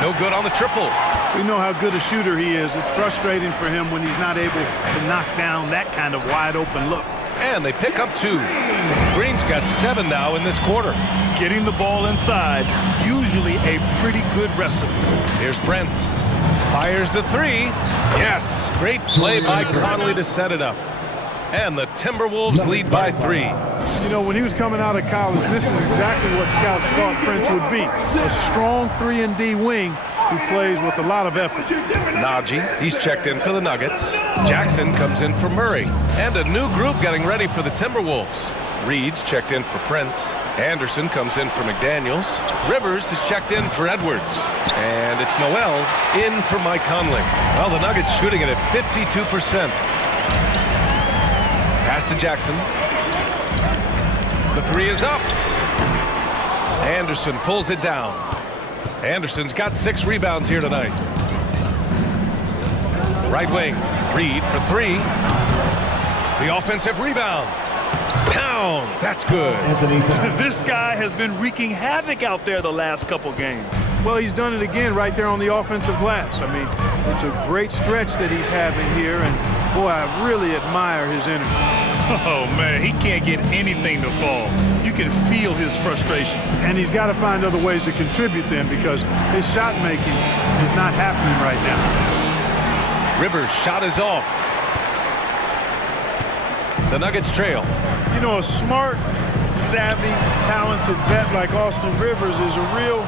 No good on the triple. We know how good a shooter he is. It's frustrating for him when he's not able to knock down that kind of wide open look. And they pick up 2. Green's got 7 now in this quarter. Getting the ball inside, usually a pretty good recipe. Here's Prince. Fires the 3. Yes, great play by Conley to set it up. And the Timberwolves lead by 3. You know, when he was coming out of college, this is exactly what scouts thought Prince would be. A strong 3-and-D wing who plays with a lot of effort. Najee, he's checked in for the Nuggets. Jackson comes in for Murray. And a new group getting ready for the Timberwolves. Reed's checked in for Prince. Anderson comes in for McDaniels. Rivers is checked in for Edwards. And it's Noel in for Mike Conley. Well, the Nuggets shooting it at 52%. Pass to Jackson. The 3 is up. Anderson pulls it down. Anderson's got 6 rebounds here tonight. Right wing, Reed for three. The offensive rebound. Towns, that's good. Anthony Towns. This guy has been wreaking havoc out there the last couple games. Well, he's done it again right there on the offensive glass. I mean, it's a great stretch that he's having here, and boy, I really admire his energy. Oh, man, he can't get anything to fall. You can feel his frustration. And he's got to find other ways to contribute then, because his shot making is not happening right now. Rivers' shot is off. The Nuggets trail. You know, a smart, savvy, talented vet like Austin Rivers is a real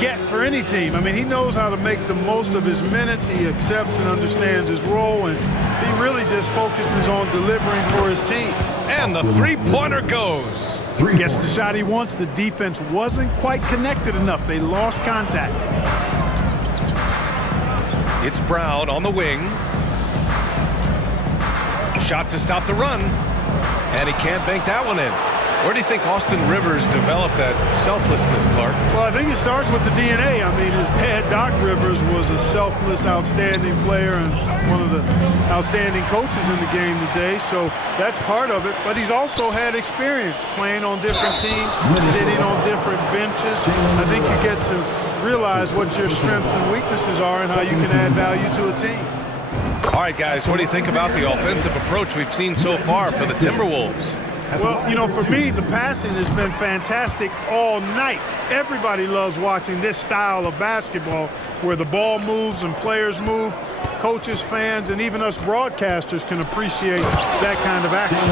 get for any team. I mean, he knows how to make the most of his minutes. He accepts and understands his role, and he really just focuses on delivering for his team. And the three-pointer goes. Gets the shot he wants. The defense wasn't quite connected enough. They lost contact. It's Brown on the wing. Shot to stop the run. And he can't bank that one in. Where do you think Austin Rivers developed that selflessness, Clark? Well, I think it starts with the DNA. I mean, his dad, Doc Rivers, was a selfless, outstanding player and one of the outstanding coaches in the game today. So that's part of it. But he's also had experience playing on different teams, sitting on different benches. I think you get to realize what your strengths and weaknesses are and how you can add value to a team. All right, guys, what do you think about the offensive approach we've seen so far for the Timberwolves? Well, you know, for me, the passing has been fantastic all night. Everybody loves watching this style of basketball where the ball moves and players move. Coaches, fans, and even us broadcasters can appreciate that kind of action.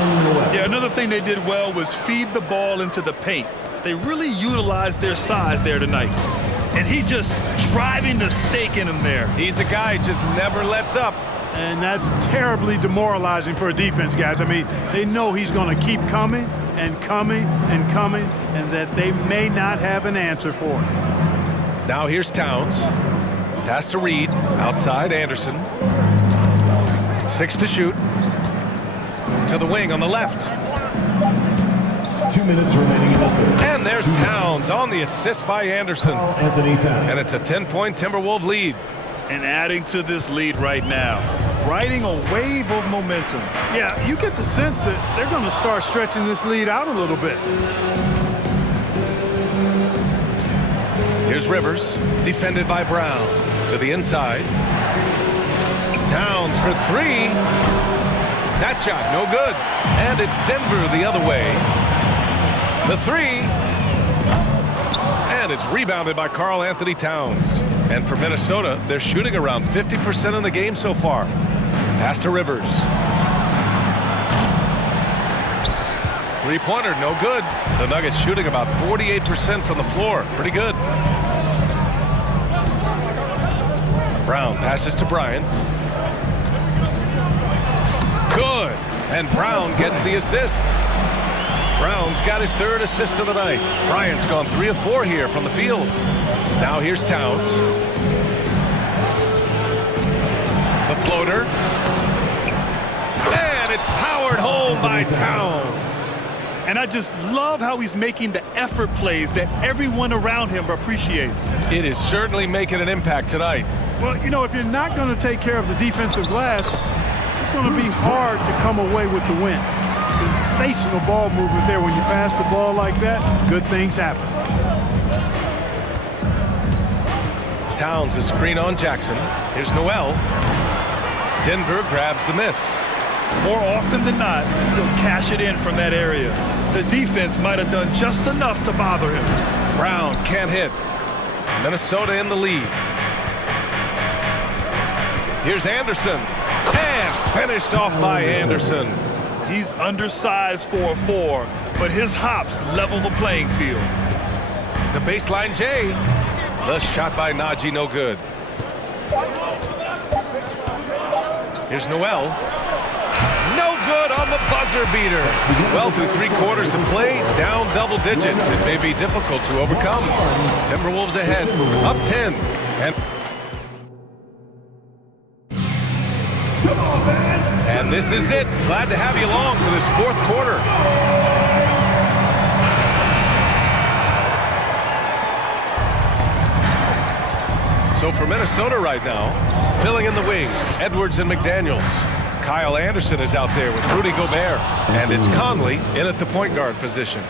Yeah, another thing they did well was feed the ball into the paint. They really utilized their size there tonight. And he just driving the stake in him there. He's a guy who just never lets up. And that's terribly demoralizing for a defense, guys. I mean, they know he's going to keep coming and coming and coming, and that they may not have an answer for it. Now here's Towns. Pass to Reed. Outside, Anderson. 6 to shoot. To the wing on the left. 2 minutes remaining in the third. And there's Towns on the assist by Anderson. Anthony Towns. And it's a 10-point Timberwolves lead. And adding to this lead right now, riding a wave of momentum. Yeah, you get the sense that they're going to start stretching this lead out a little bit. Here's Rivers, defended by Brown. To the inside. Towns for three. That shot, no good. And it's Denver the other way. The three. And it's rebounded by Karl Anthony Towns. And for Minnesota, they're shooting around 50% in the game so far. Pass to Rivers. Three-pointer, no good. The Nuggets shooting about 48% from the floor. Pretty good. Brown passes to Bryant. Good. And Brown gets the assist. Brown's got his third assist of the night. Bryant's gone 3 of 4 here from the field. Now here's Towns. The floater. And it's powered home by Towns. And I just love how he's making the effort plays that everyone around him appreciates. It is certainly making an impact tonight. Well, you know, if you're not going to take care of the defensive glass, it's going to be hard to come away with the win. Sensational ball movement there. When you pass the ball like that, good things happen. Towns is screen on Jackson. Here's Noel. Denver grabs the miss. More often than not, he'll cash it in from that area. The defense might have done just enough to bother him. Brown can't hit. Minnesota in the lead. Here's Anderson. And finished off by Anderson. He's undersized for a 4, but his hops level the playing field. The baseline J. The shot by Najee, no good. Here's Noel. No good on the buzzer beater. Well, through 3 quarters of play, down double digits. It may be difficult to overcome. Timberwolves ahead, up 10. And this is it. Glad to have you along for this 4th quarter. So So for Minnesota right now, filling in the wings, Edwards and McDaniels. Kyle Anderson is out there with Rudy Gobert. And it's Conley in at the point guard position.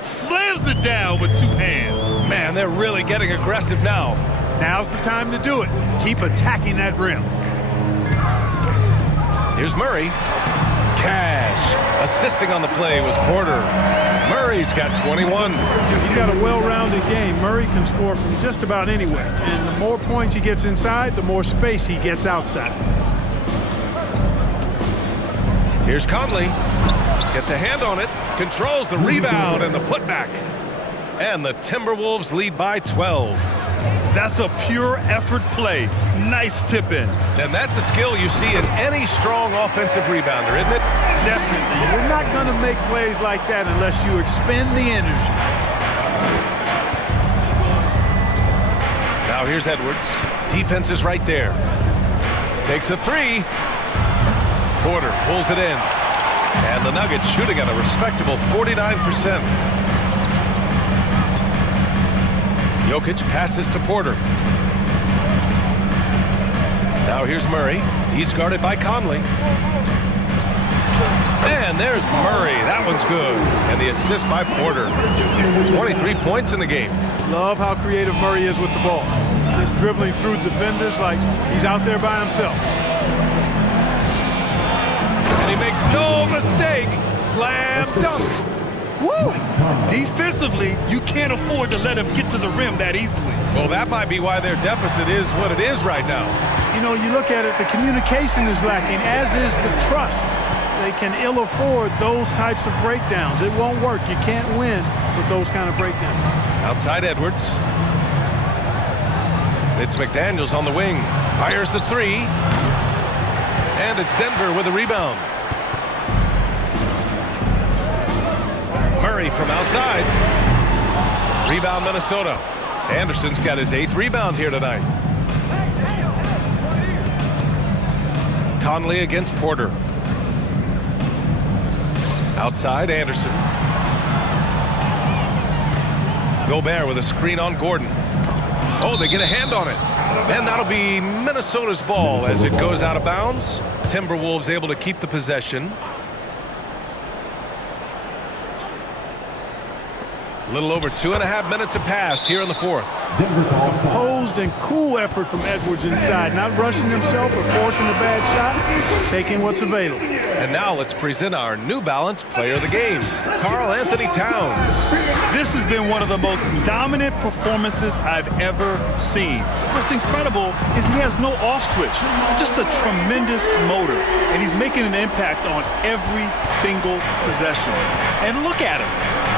Slams it down with 2 hands. Man, they're really getting aggressive now. Now's the time to do it. Keep attacking that rim. Here's Murray. Cash. Assisting on the play was Porter. Murray's got 21. He's got a well-rounded game. Murray can score from just about anywhere. And the more points he gets inside, the more space he gets outside. Here's Conley. Gets a hand on it. Controls the rebound and the putback. And the Timberwolves lead by 12. That's a pure effort play. Nice tip in. And that's a skill you see in any strong offensive rebounder, isn't it? Definitely. You're not going to make plays like that unless you expend the energy. Now here's Edwards. Defense is right there. Takes a 3. Porter pulls it in. And the Nuggets shooting at a respectable 49%. Jokic passes to Porter. Now here's Murray. He's guarded by Conley. And there's Murray. That one's good. And the assist by Porter. 23 points in the game. Love how creative Murray is with the ball. Just dribbling through defenders like he's out there by himself. And he makes no mistake. Slam dunk. Woo! Defensively, you can't afford to let him get to the rim that easily. Well, that might be why their deficit is what it is right now. You know, you look at it, the communication is lacking, as is the trust. They can ill afford those types of breakdowns. It won't work. You can't win with those kind of breakdowns. Outside Edwards. It's McDaniels on the wing. Fires the 3. And it's Denver with a rebound. Murray from outside. Rebound Minnesota. Anderson's got his 8th rebound here tonight. Conley against Porter. Outside Anderson. Gobert with a screen on Gordon. Oh, they get a hand on it. And that'll be Minnesota's ball as it goes out of bounds. Timberwolves able to keep the possession. A little over 2.5 minutes have passed here in the 4th. Composed and cool effort from Edwards inside. Not rushing himself or forcing a bad shot. Taking what's available. And now let's present our New Balance Player of the Game, Karl Anthony Towns. This has been one of the most dominant performances I've ever seen. What's incredible is he has no off switch, just a tremendous motor, and he's making an impact on every single possession. And look at him.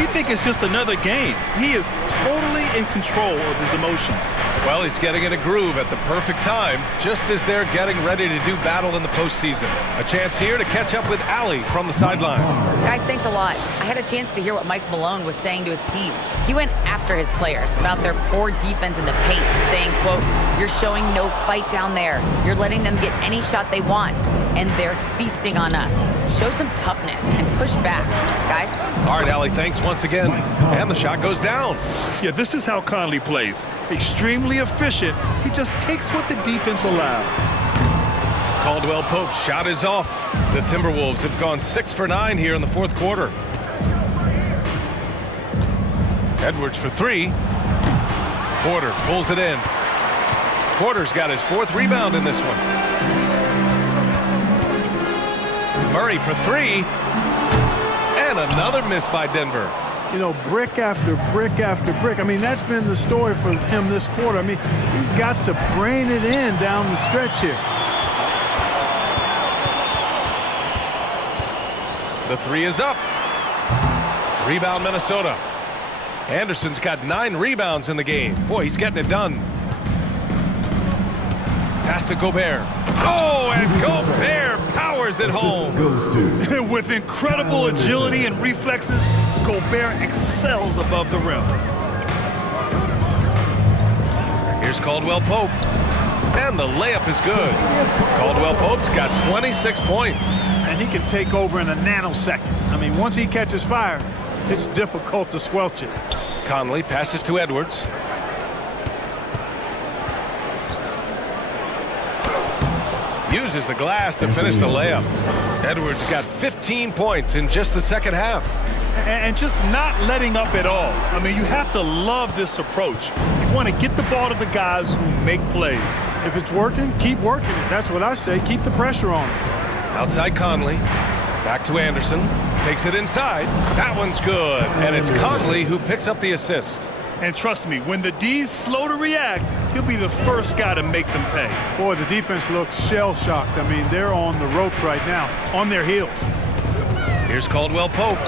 You think it's just another game. He is totally in control of his emotions. Well, he's getting in a groove at the perfect time, just as they're getting ready to do battle in the postseason. A chance here to catch up with Allie from the sideline. Guys, thanks a lot. I had a chance to hear what Mike Malone was saying to his team. He went after his players about their poor defense in the paint, saying, quote, "You're showing no fight down there. You're letting them get any shot they want, and they're feasting on us. Show some toughness and push back, guys." All right, Allie, thanks once again. And the shot goes down. Yeah, this is how Conley plays. Extremely efficient. He just takes what the defense allows. Caldwell Pope's shot is off. The Timberwolves have gone 6 for 9 here in the 4th quarter. Edwards for 3. Porter pulls it in. Porter's got his 4th rebound in this one. Murray for 3. And another miss by Denver. You know, brick after brick after brick. I mean, that's been the story for him this quarter. I mean, he's got to brain it in down the stretch here. The 3 is up. Rebound Minnesota. Anderson's got 9 rebounds in the game. Boy, he's getting it done. Pass to Gobert. Oh, and Gobert powers it home. With incredible agility and reflexes, Gobert excels above the rim. Here's Caldwell Pope. And the layup is good. Caldwell Pope's got 26 points. And he can take over in a nanosecond. I mean, once he catches fire, it's difficult to squelch it. Conley passes to Edwards. Uses the glass to finish the layup. Edwards got 15 points in just the second half. And just not letting up at all. I mean, you have to love this approach. You want to get the ball to the guys who make plays. If it's working, keep working it. That's what I say. Keep the pressure on. Outside Conley. Back to Anderson. Takes it inside. That one's good. And it's Conley who picks up the assist. And trust me, when the D's slow to react, he'll be the first guy to make them pay. Boy, the defense looks shell-shocked. I mean, they're on the ropes right now, on their heels. Here's Caldwell Pope.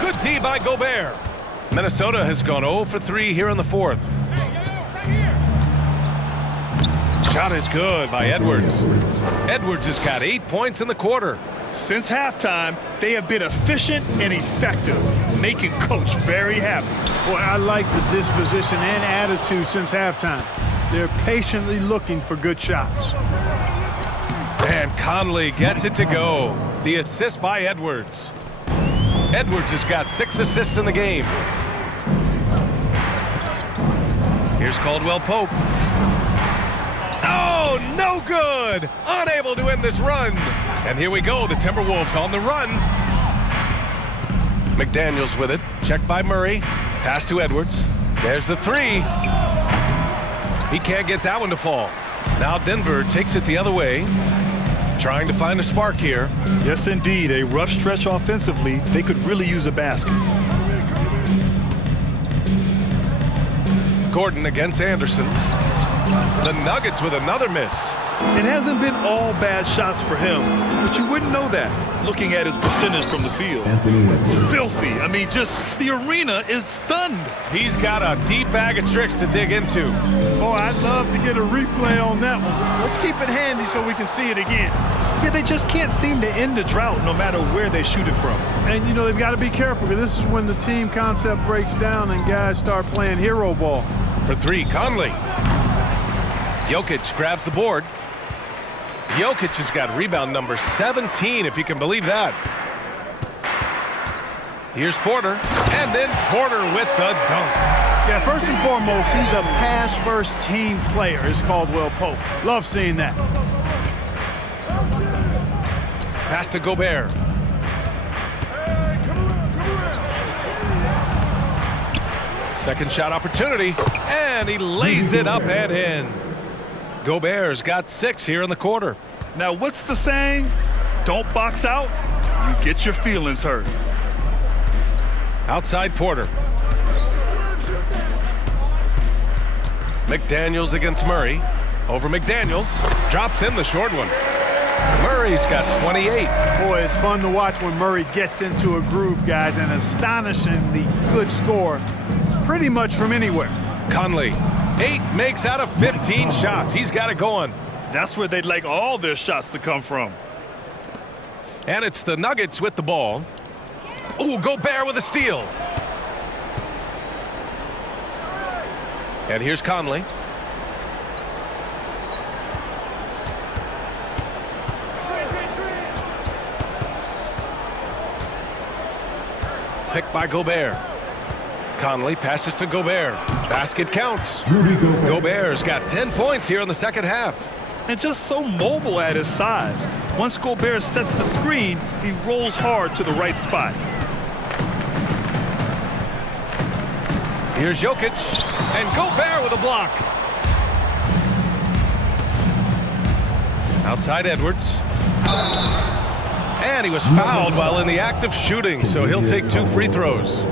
Good D by Gobert. Minnesota has gone 0 for 3 here in the fourth. Shot is good by Edwards. Edwards has got 8 points in the quarter. Since halftime, they have been efficient and effective, making Coach very happy. Boy, I like the disposition and attitude since halftime. They're patiently looking for good shots. And Conley gets it to go. The assist by Edwards. Edwards has got 6 assists in the game. Here's Caldwell Pope. Oh, no good! Unable to end this run. And here we go, the Timberwolves on the run. McDaniels with it. Checked by Murray. Pass to Edwards. There's the three. He can't get that one to fall. Now Denver takes it the other way. Trying to find a spark here. Yes, indeed. A rough stretch offensively. They could really use a basket. Gordon against Anderson. The Nuggets with another miss. It hasn't been all bad shots for him, but you wouldn't know that looking at his percentage from the field. Filthy. I mean, just the arena is stunned. He's got a deep bag of tricks to dig into. Boy, I'd love to get a replay on that one. Let's keep it handy so we can see it again. Yeah, they just can't seem to end the drought no matter where they shoot it from. And, you know, they've got to be careful because this is when the team concept breaks down and guys start playing hero ball. For three, Conley. Jokic grabs the board. Jokic has got rebound number 17, if you can believe that. Here's Porter, and then Porter with the dunk. Yeah, first and foremost, he's a pass-first team player, is Caldwell Pope. Love seeing that. Pass to Gobert. Second shot opportunity, and he lays it up and in. Gobert's got 6 here in the quarter. Now, what's the saying? Don't box out, you get your feelings hurt. Outside Porter. McDaniels against Murray. Over McDaniels. Drops in the short one. Murray's got 28. Boy, it's fun to watch when Murray gets into a groove, guys, and astonishingly good score pretty much from anywhere. Conley. 8 makes out of 15 shots. He's got it going. That's where they'd like all their shots to come from. And it's the Nuggets with the ball. Ooh, Gobert with a steal. And here's Conley. Picked by Gobert. Conley passes to Gobert. Basket counts. Gobert's got 10 points here in the second half. And just so mobile at his size. Once Gobert sets the screen, he rolls hard to the right spot. Here's Jokic, and Gobert with a block. Outside Edwards. And he was fouled while in the act of shooting, so he'll take 2 free throws.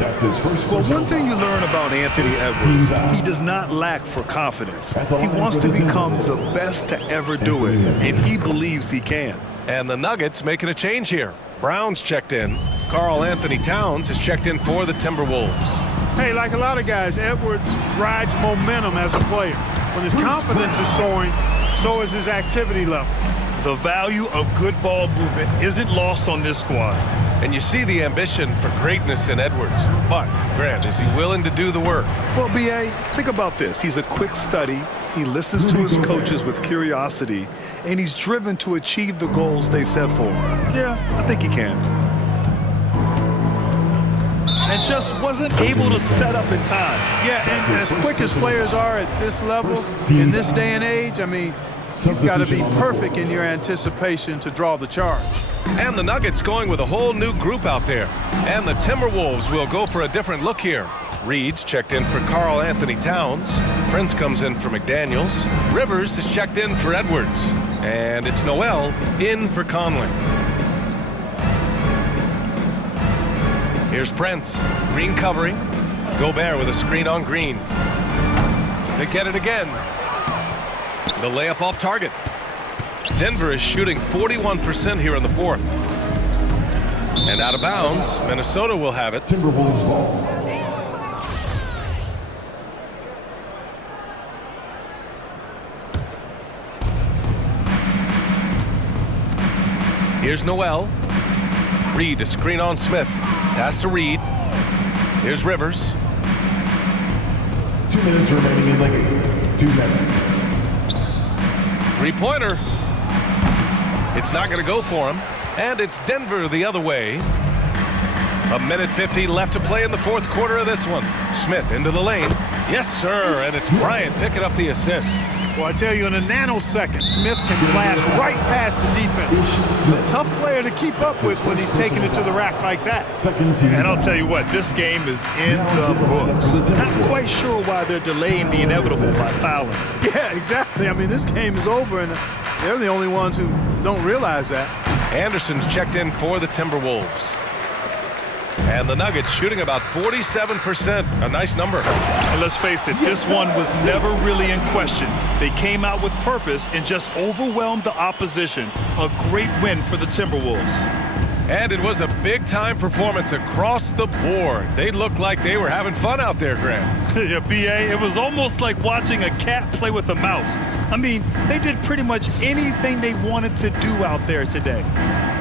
That's his first. Well, one thing you learn about Anthony Edwards, he does not lack for confidence. He wants to become the best to ever do it, and he believes he can. And the Nuggets making a change here. Brown's checked in. Karl Anthony Towns has checked in for the Timberwolves. Hey, like a lot of guys, Edwards rides momentum as a player. When his confidence is soaring, so is his activity level. The value of good ball movement isn't lost on this squad. And you see the ambition for greatness in Edwards. But, Grant, is he willing to do the work? Well, B.A., think about this. He's a quick study. He listens to his coaches with curiosity, and he's driven to achieve the goals they set for him. Yeah, I think he can. And just wasn't able to set up in time. Yeah, and as quick as players are at this level, in this day and age, I mean, You've got to be perfect in your anticipation to draw the charge. And the Nuggets going with a whole new group out there. And the Timberwolves will go for a different look here. Reed's checked in for Karl Anthony Towns. Prince comes in for McDaniels. Rivers is checked in for Edwards. And it's Noel in for Conley. Here's Prince. Green covering. Gobert with a screen on Green. They get it again. The layup off target. Denver is shooting 41% here in the fourth. And out of bounds, Minnesota will have it. Timberwolves ball. Here's Noel. Reed, a screen on Smith. Pass to Reed. Here's Rivers. 2 minutes remaining in the game. 2 minutes. Three-pointer. It's not going to go for him. And it's Denver the other way. 1:50 left to play in the fourth quarter of this one. Smith into the lane. Yes, sir. And it's Bryant picking up the assist. Well, I tell you, in a nanosecond, Smith can blast right past the defense. Tough player to keep up with when he's taking it to the rack like that. Second team. And I'll tell you what, this game is in the books. Not quite sure why they're delaying the inevitable by fouling. Yeah, exactly. I mean, this game is over, and they're the only ones who don't realize that. Anderson's checked in for the Timberwolves. And the Nuggets shooting about 47%. A nice number. And let's face it, this one was never really in question. They came out with purpose and just overwhelmed the opposition. A great win for the Timberwolves. And it was a big-time performance across the board. They looked like they were having fun out there, Graham. Yeah, B.A., it was almost like watching a cat play with a mouse. I mean, they did pretty much anything they wanted to do out there today.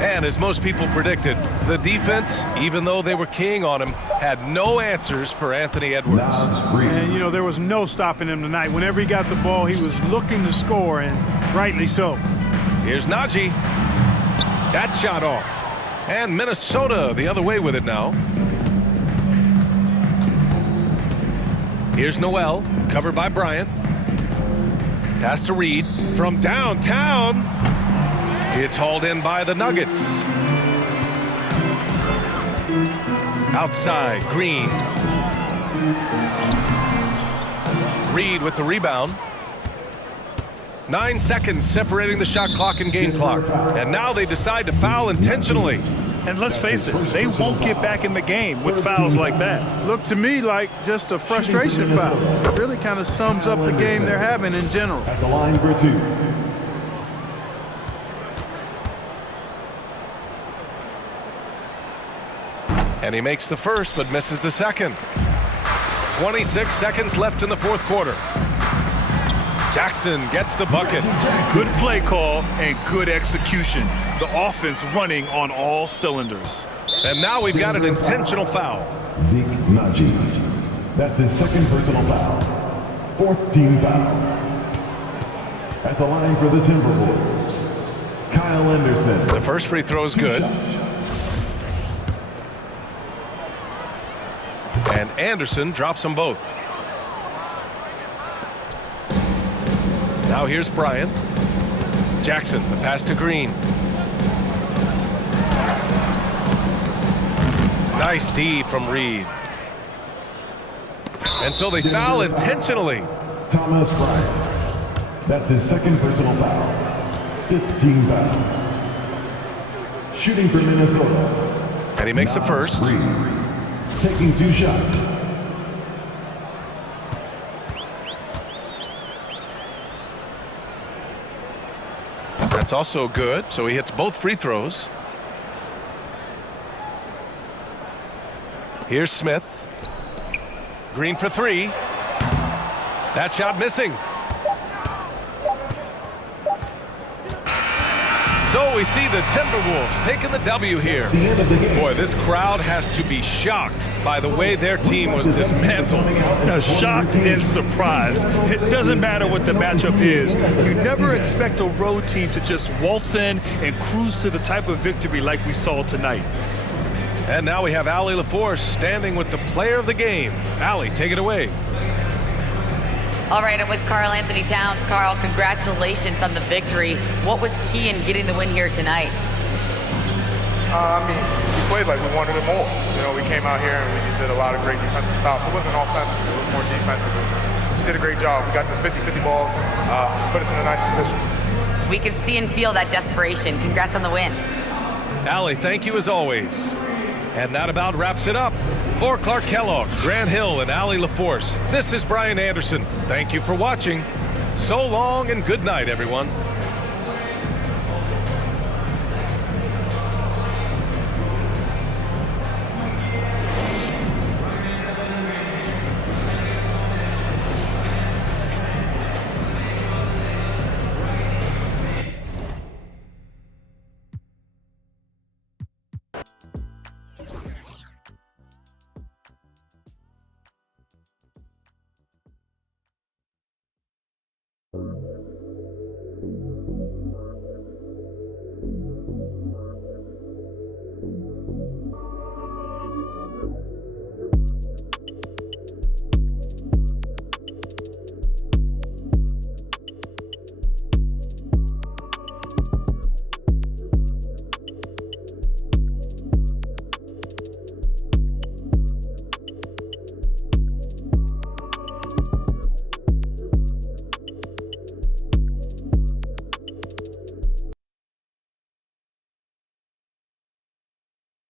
And as most people predicted, the defense, even though they were keying on him, had no answers for Anthony Edwards. And, you know, there was no stopping him tonight. Whenever he got the ball, he was looking to score, and rightly so. Here's Najee. That shot off. And Minnesota the other way with it now. Here's Noel, covered by Bryant. Pass to Reed from downtown. It's hauled in by the Nuggets. Outside, Green. Reed with the rebound. 9 seconds separating the shot clock and game clock. And now they decide to foul intentionally. And let's face it, they won't get back in the game with fouls like that. Looked to me like just a frustration foul. It really kind of sums up the game they're having in general. At the line for 2. And he makes the first, but misses the second. 26 seconds left in the fourth quarter. Jackson gets the bucket. Good play call and good execution. The offense running on all cylinders. And now we've got an intentional foul. Zeke Najee. That's his second personal foul. 4th team foul. At the line for the Timberwolves, Kyle Anderson. The first free throw is good. And Anderson drops them both. Now here's Bryant. Jackson, the pass to Green. Nice D from Reed. And so they foul intentionally. Thomas Bryant. That's his second personal foul. 5th team foul. Shooting for Minnesota. And he makes the first. Taking 2 shots. That's also good, so he hits both free throws. Here's Smith. Green for 3. That shot missing. So we see the Timberwolves taking the W here. Boy, this crowd has to be shocked by the way their team was dismantled. Shocked and surprised. It doesn't matter what the matchup is. You never expect a road team to just waltz in and cruise to the type of victory like we saw tonight. And now we have Allie LaForce standing with the player of the game. Allie, take it away. All right, I'm with Karl Anthony Towns. Karl, congratulations on the victory. What was key in getting the win here tonight? We played like we wanted it more. You know, we came out here and we just did a lot of great defensive stops. It wasn't offensive, it was more defensive. We did a great job. We got those 50-50 balls, put us in a nice position. We can see and feel that desperation. Congrats on the win. Allie, thank you as always. And that about wraps it up. For Clark Kellogg, Grant Hill, and Allie LaForce, this is Brian Anderson. Thank you for watching. So long and good night, everyone.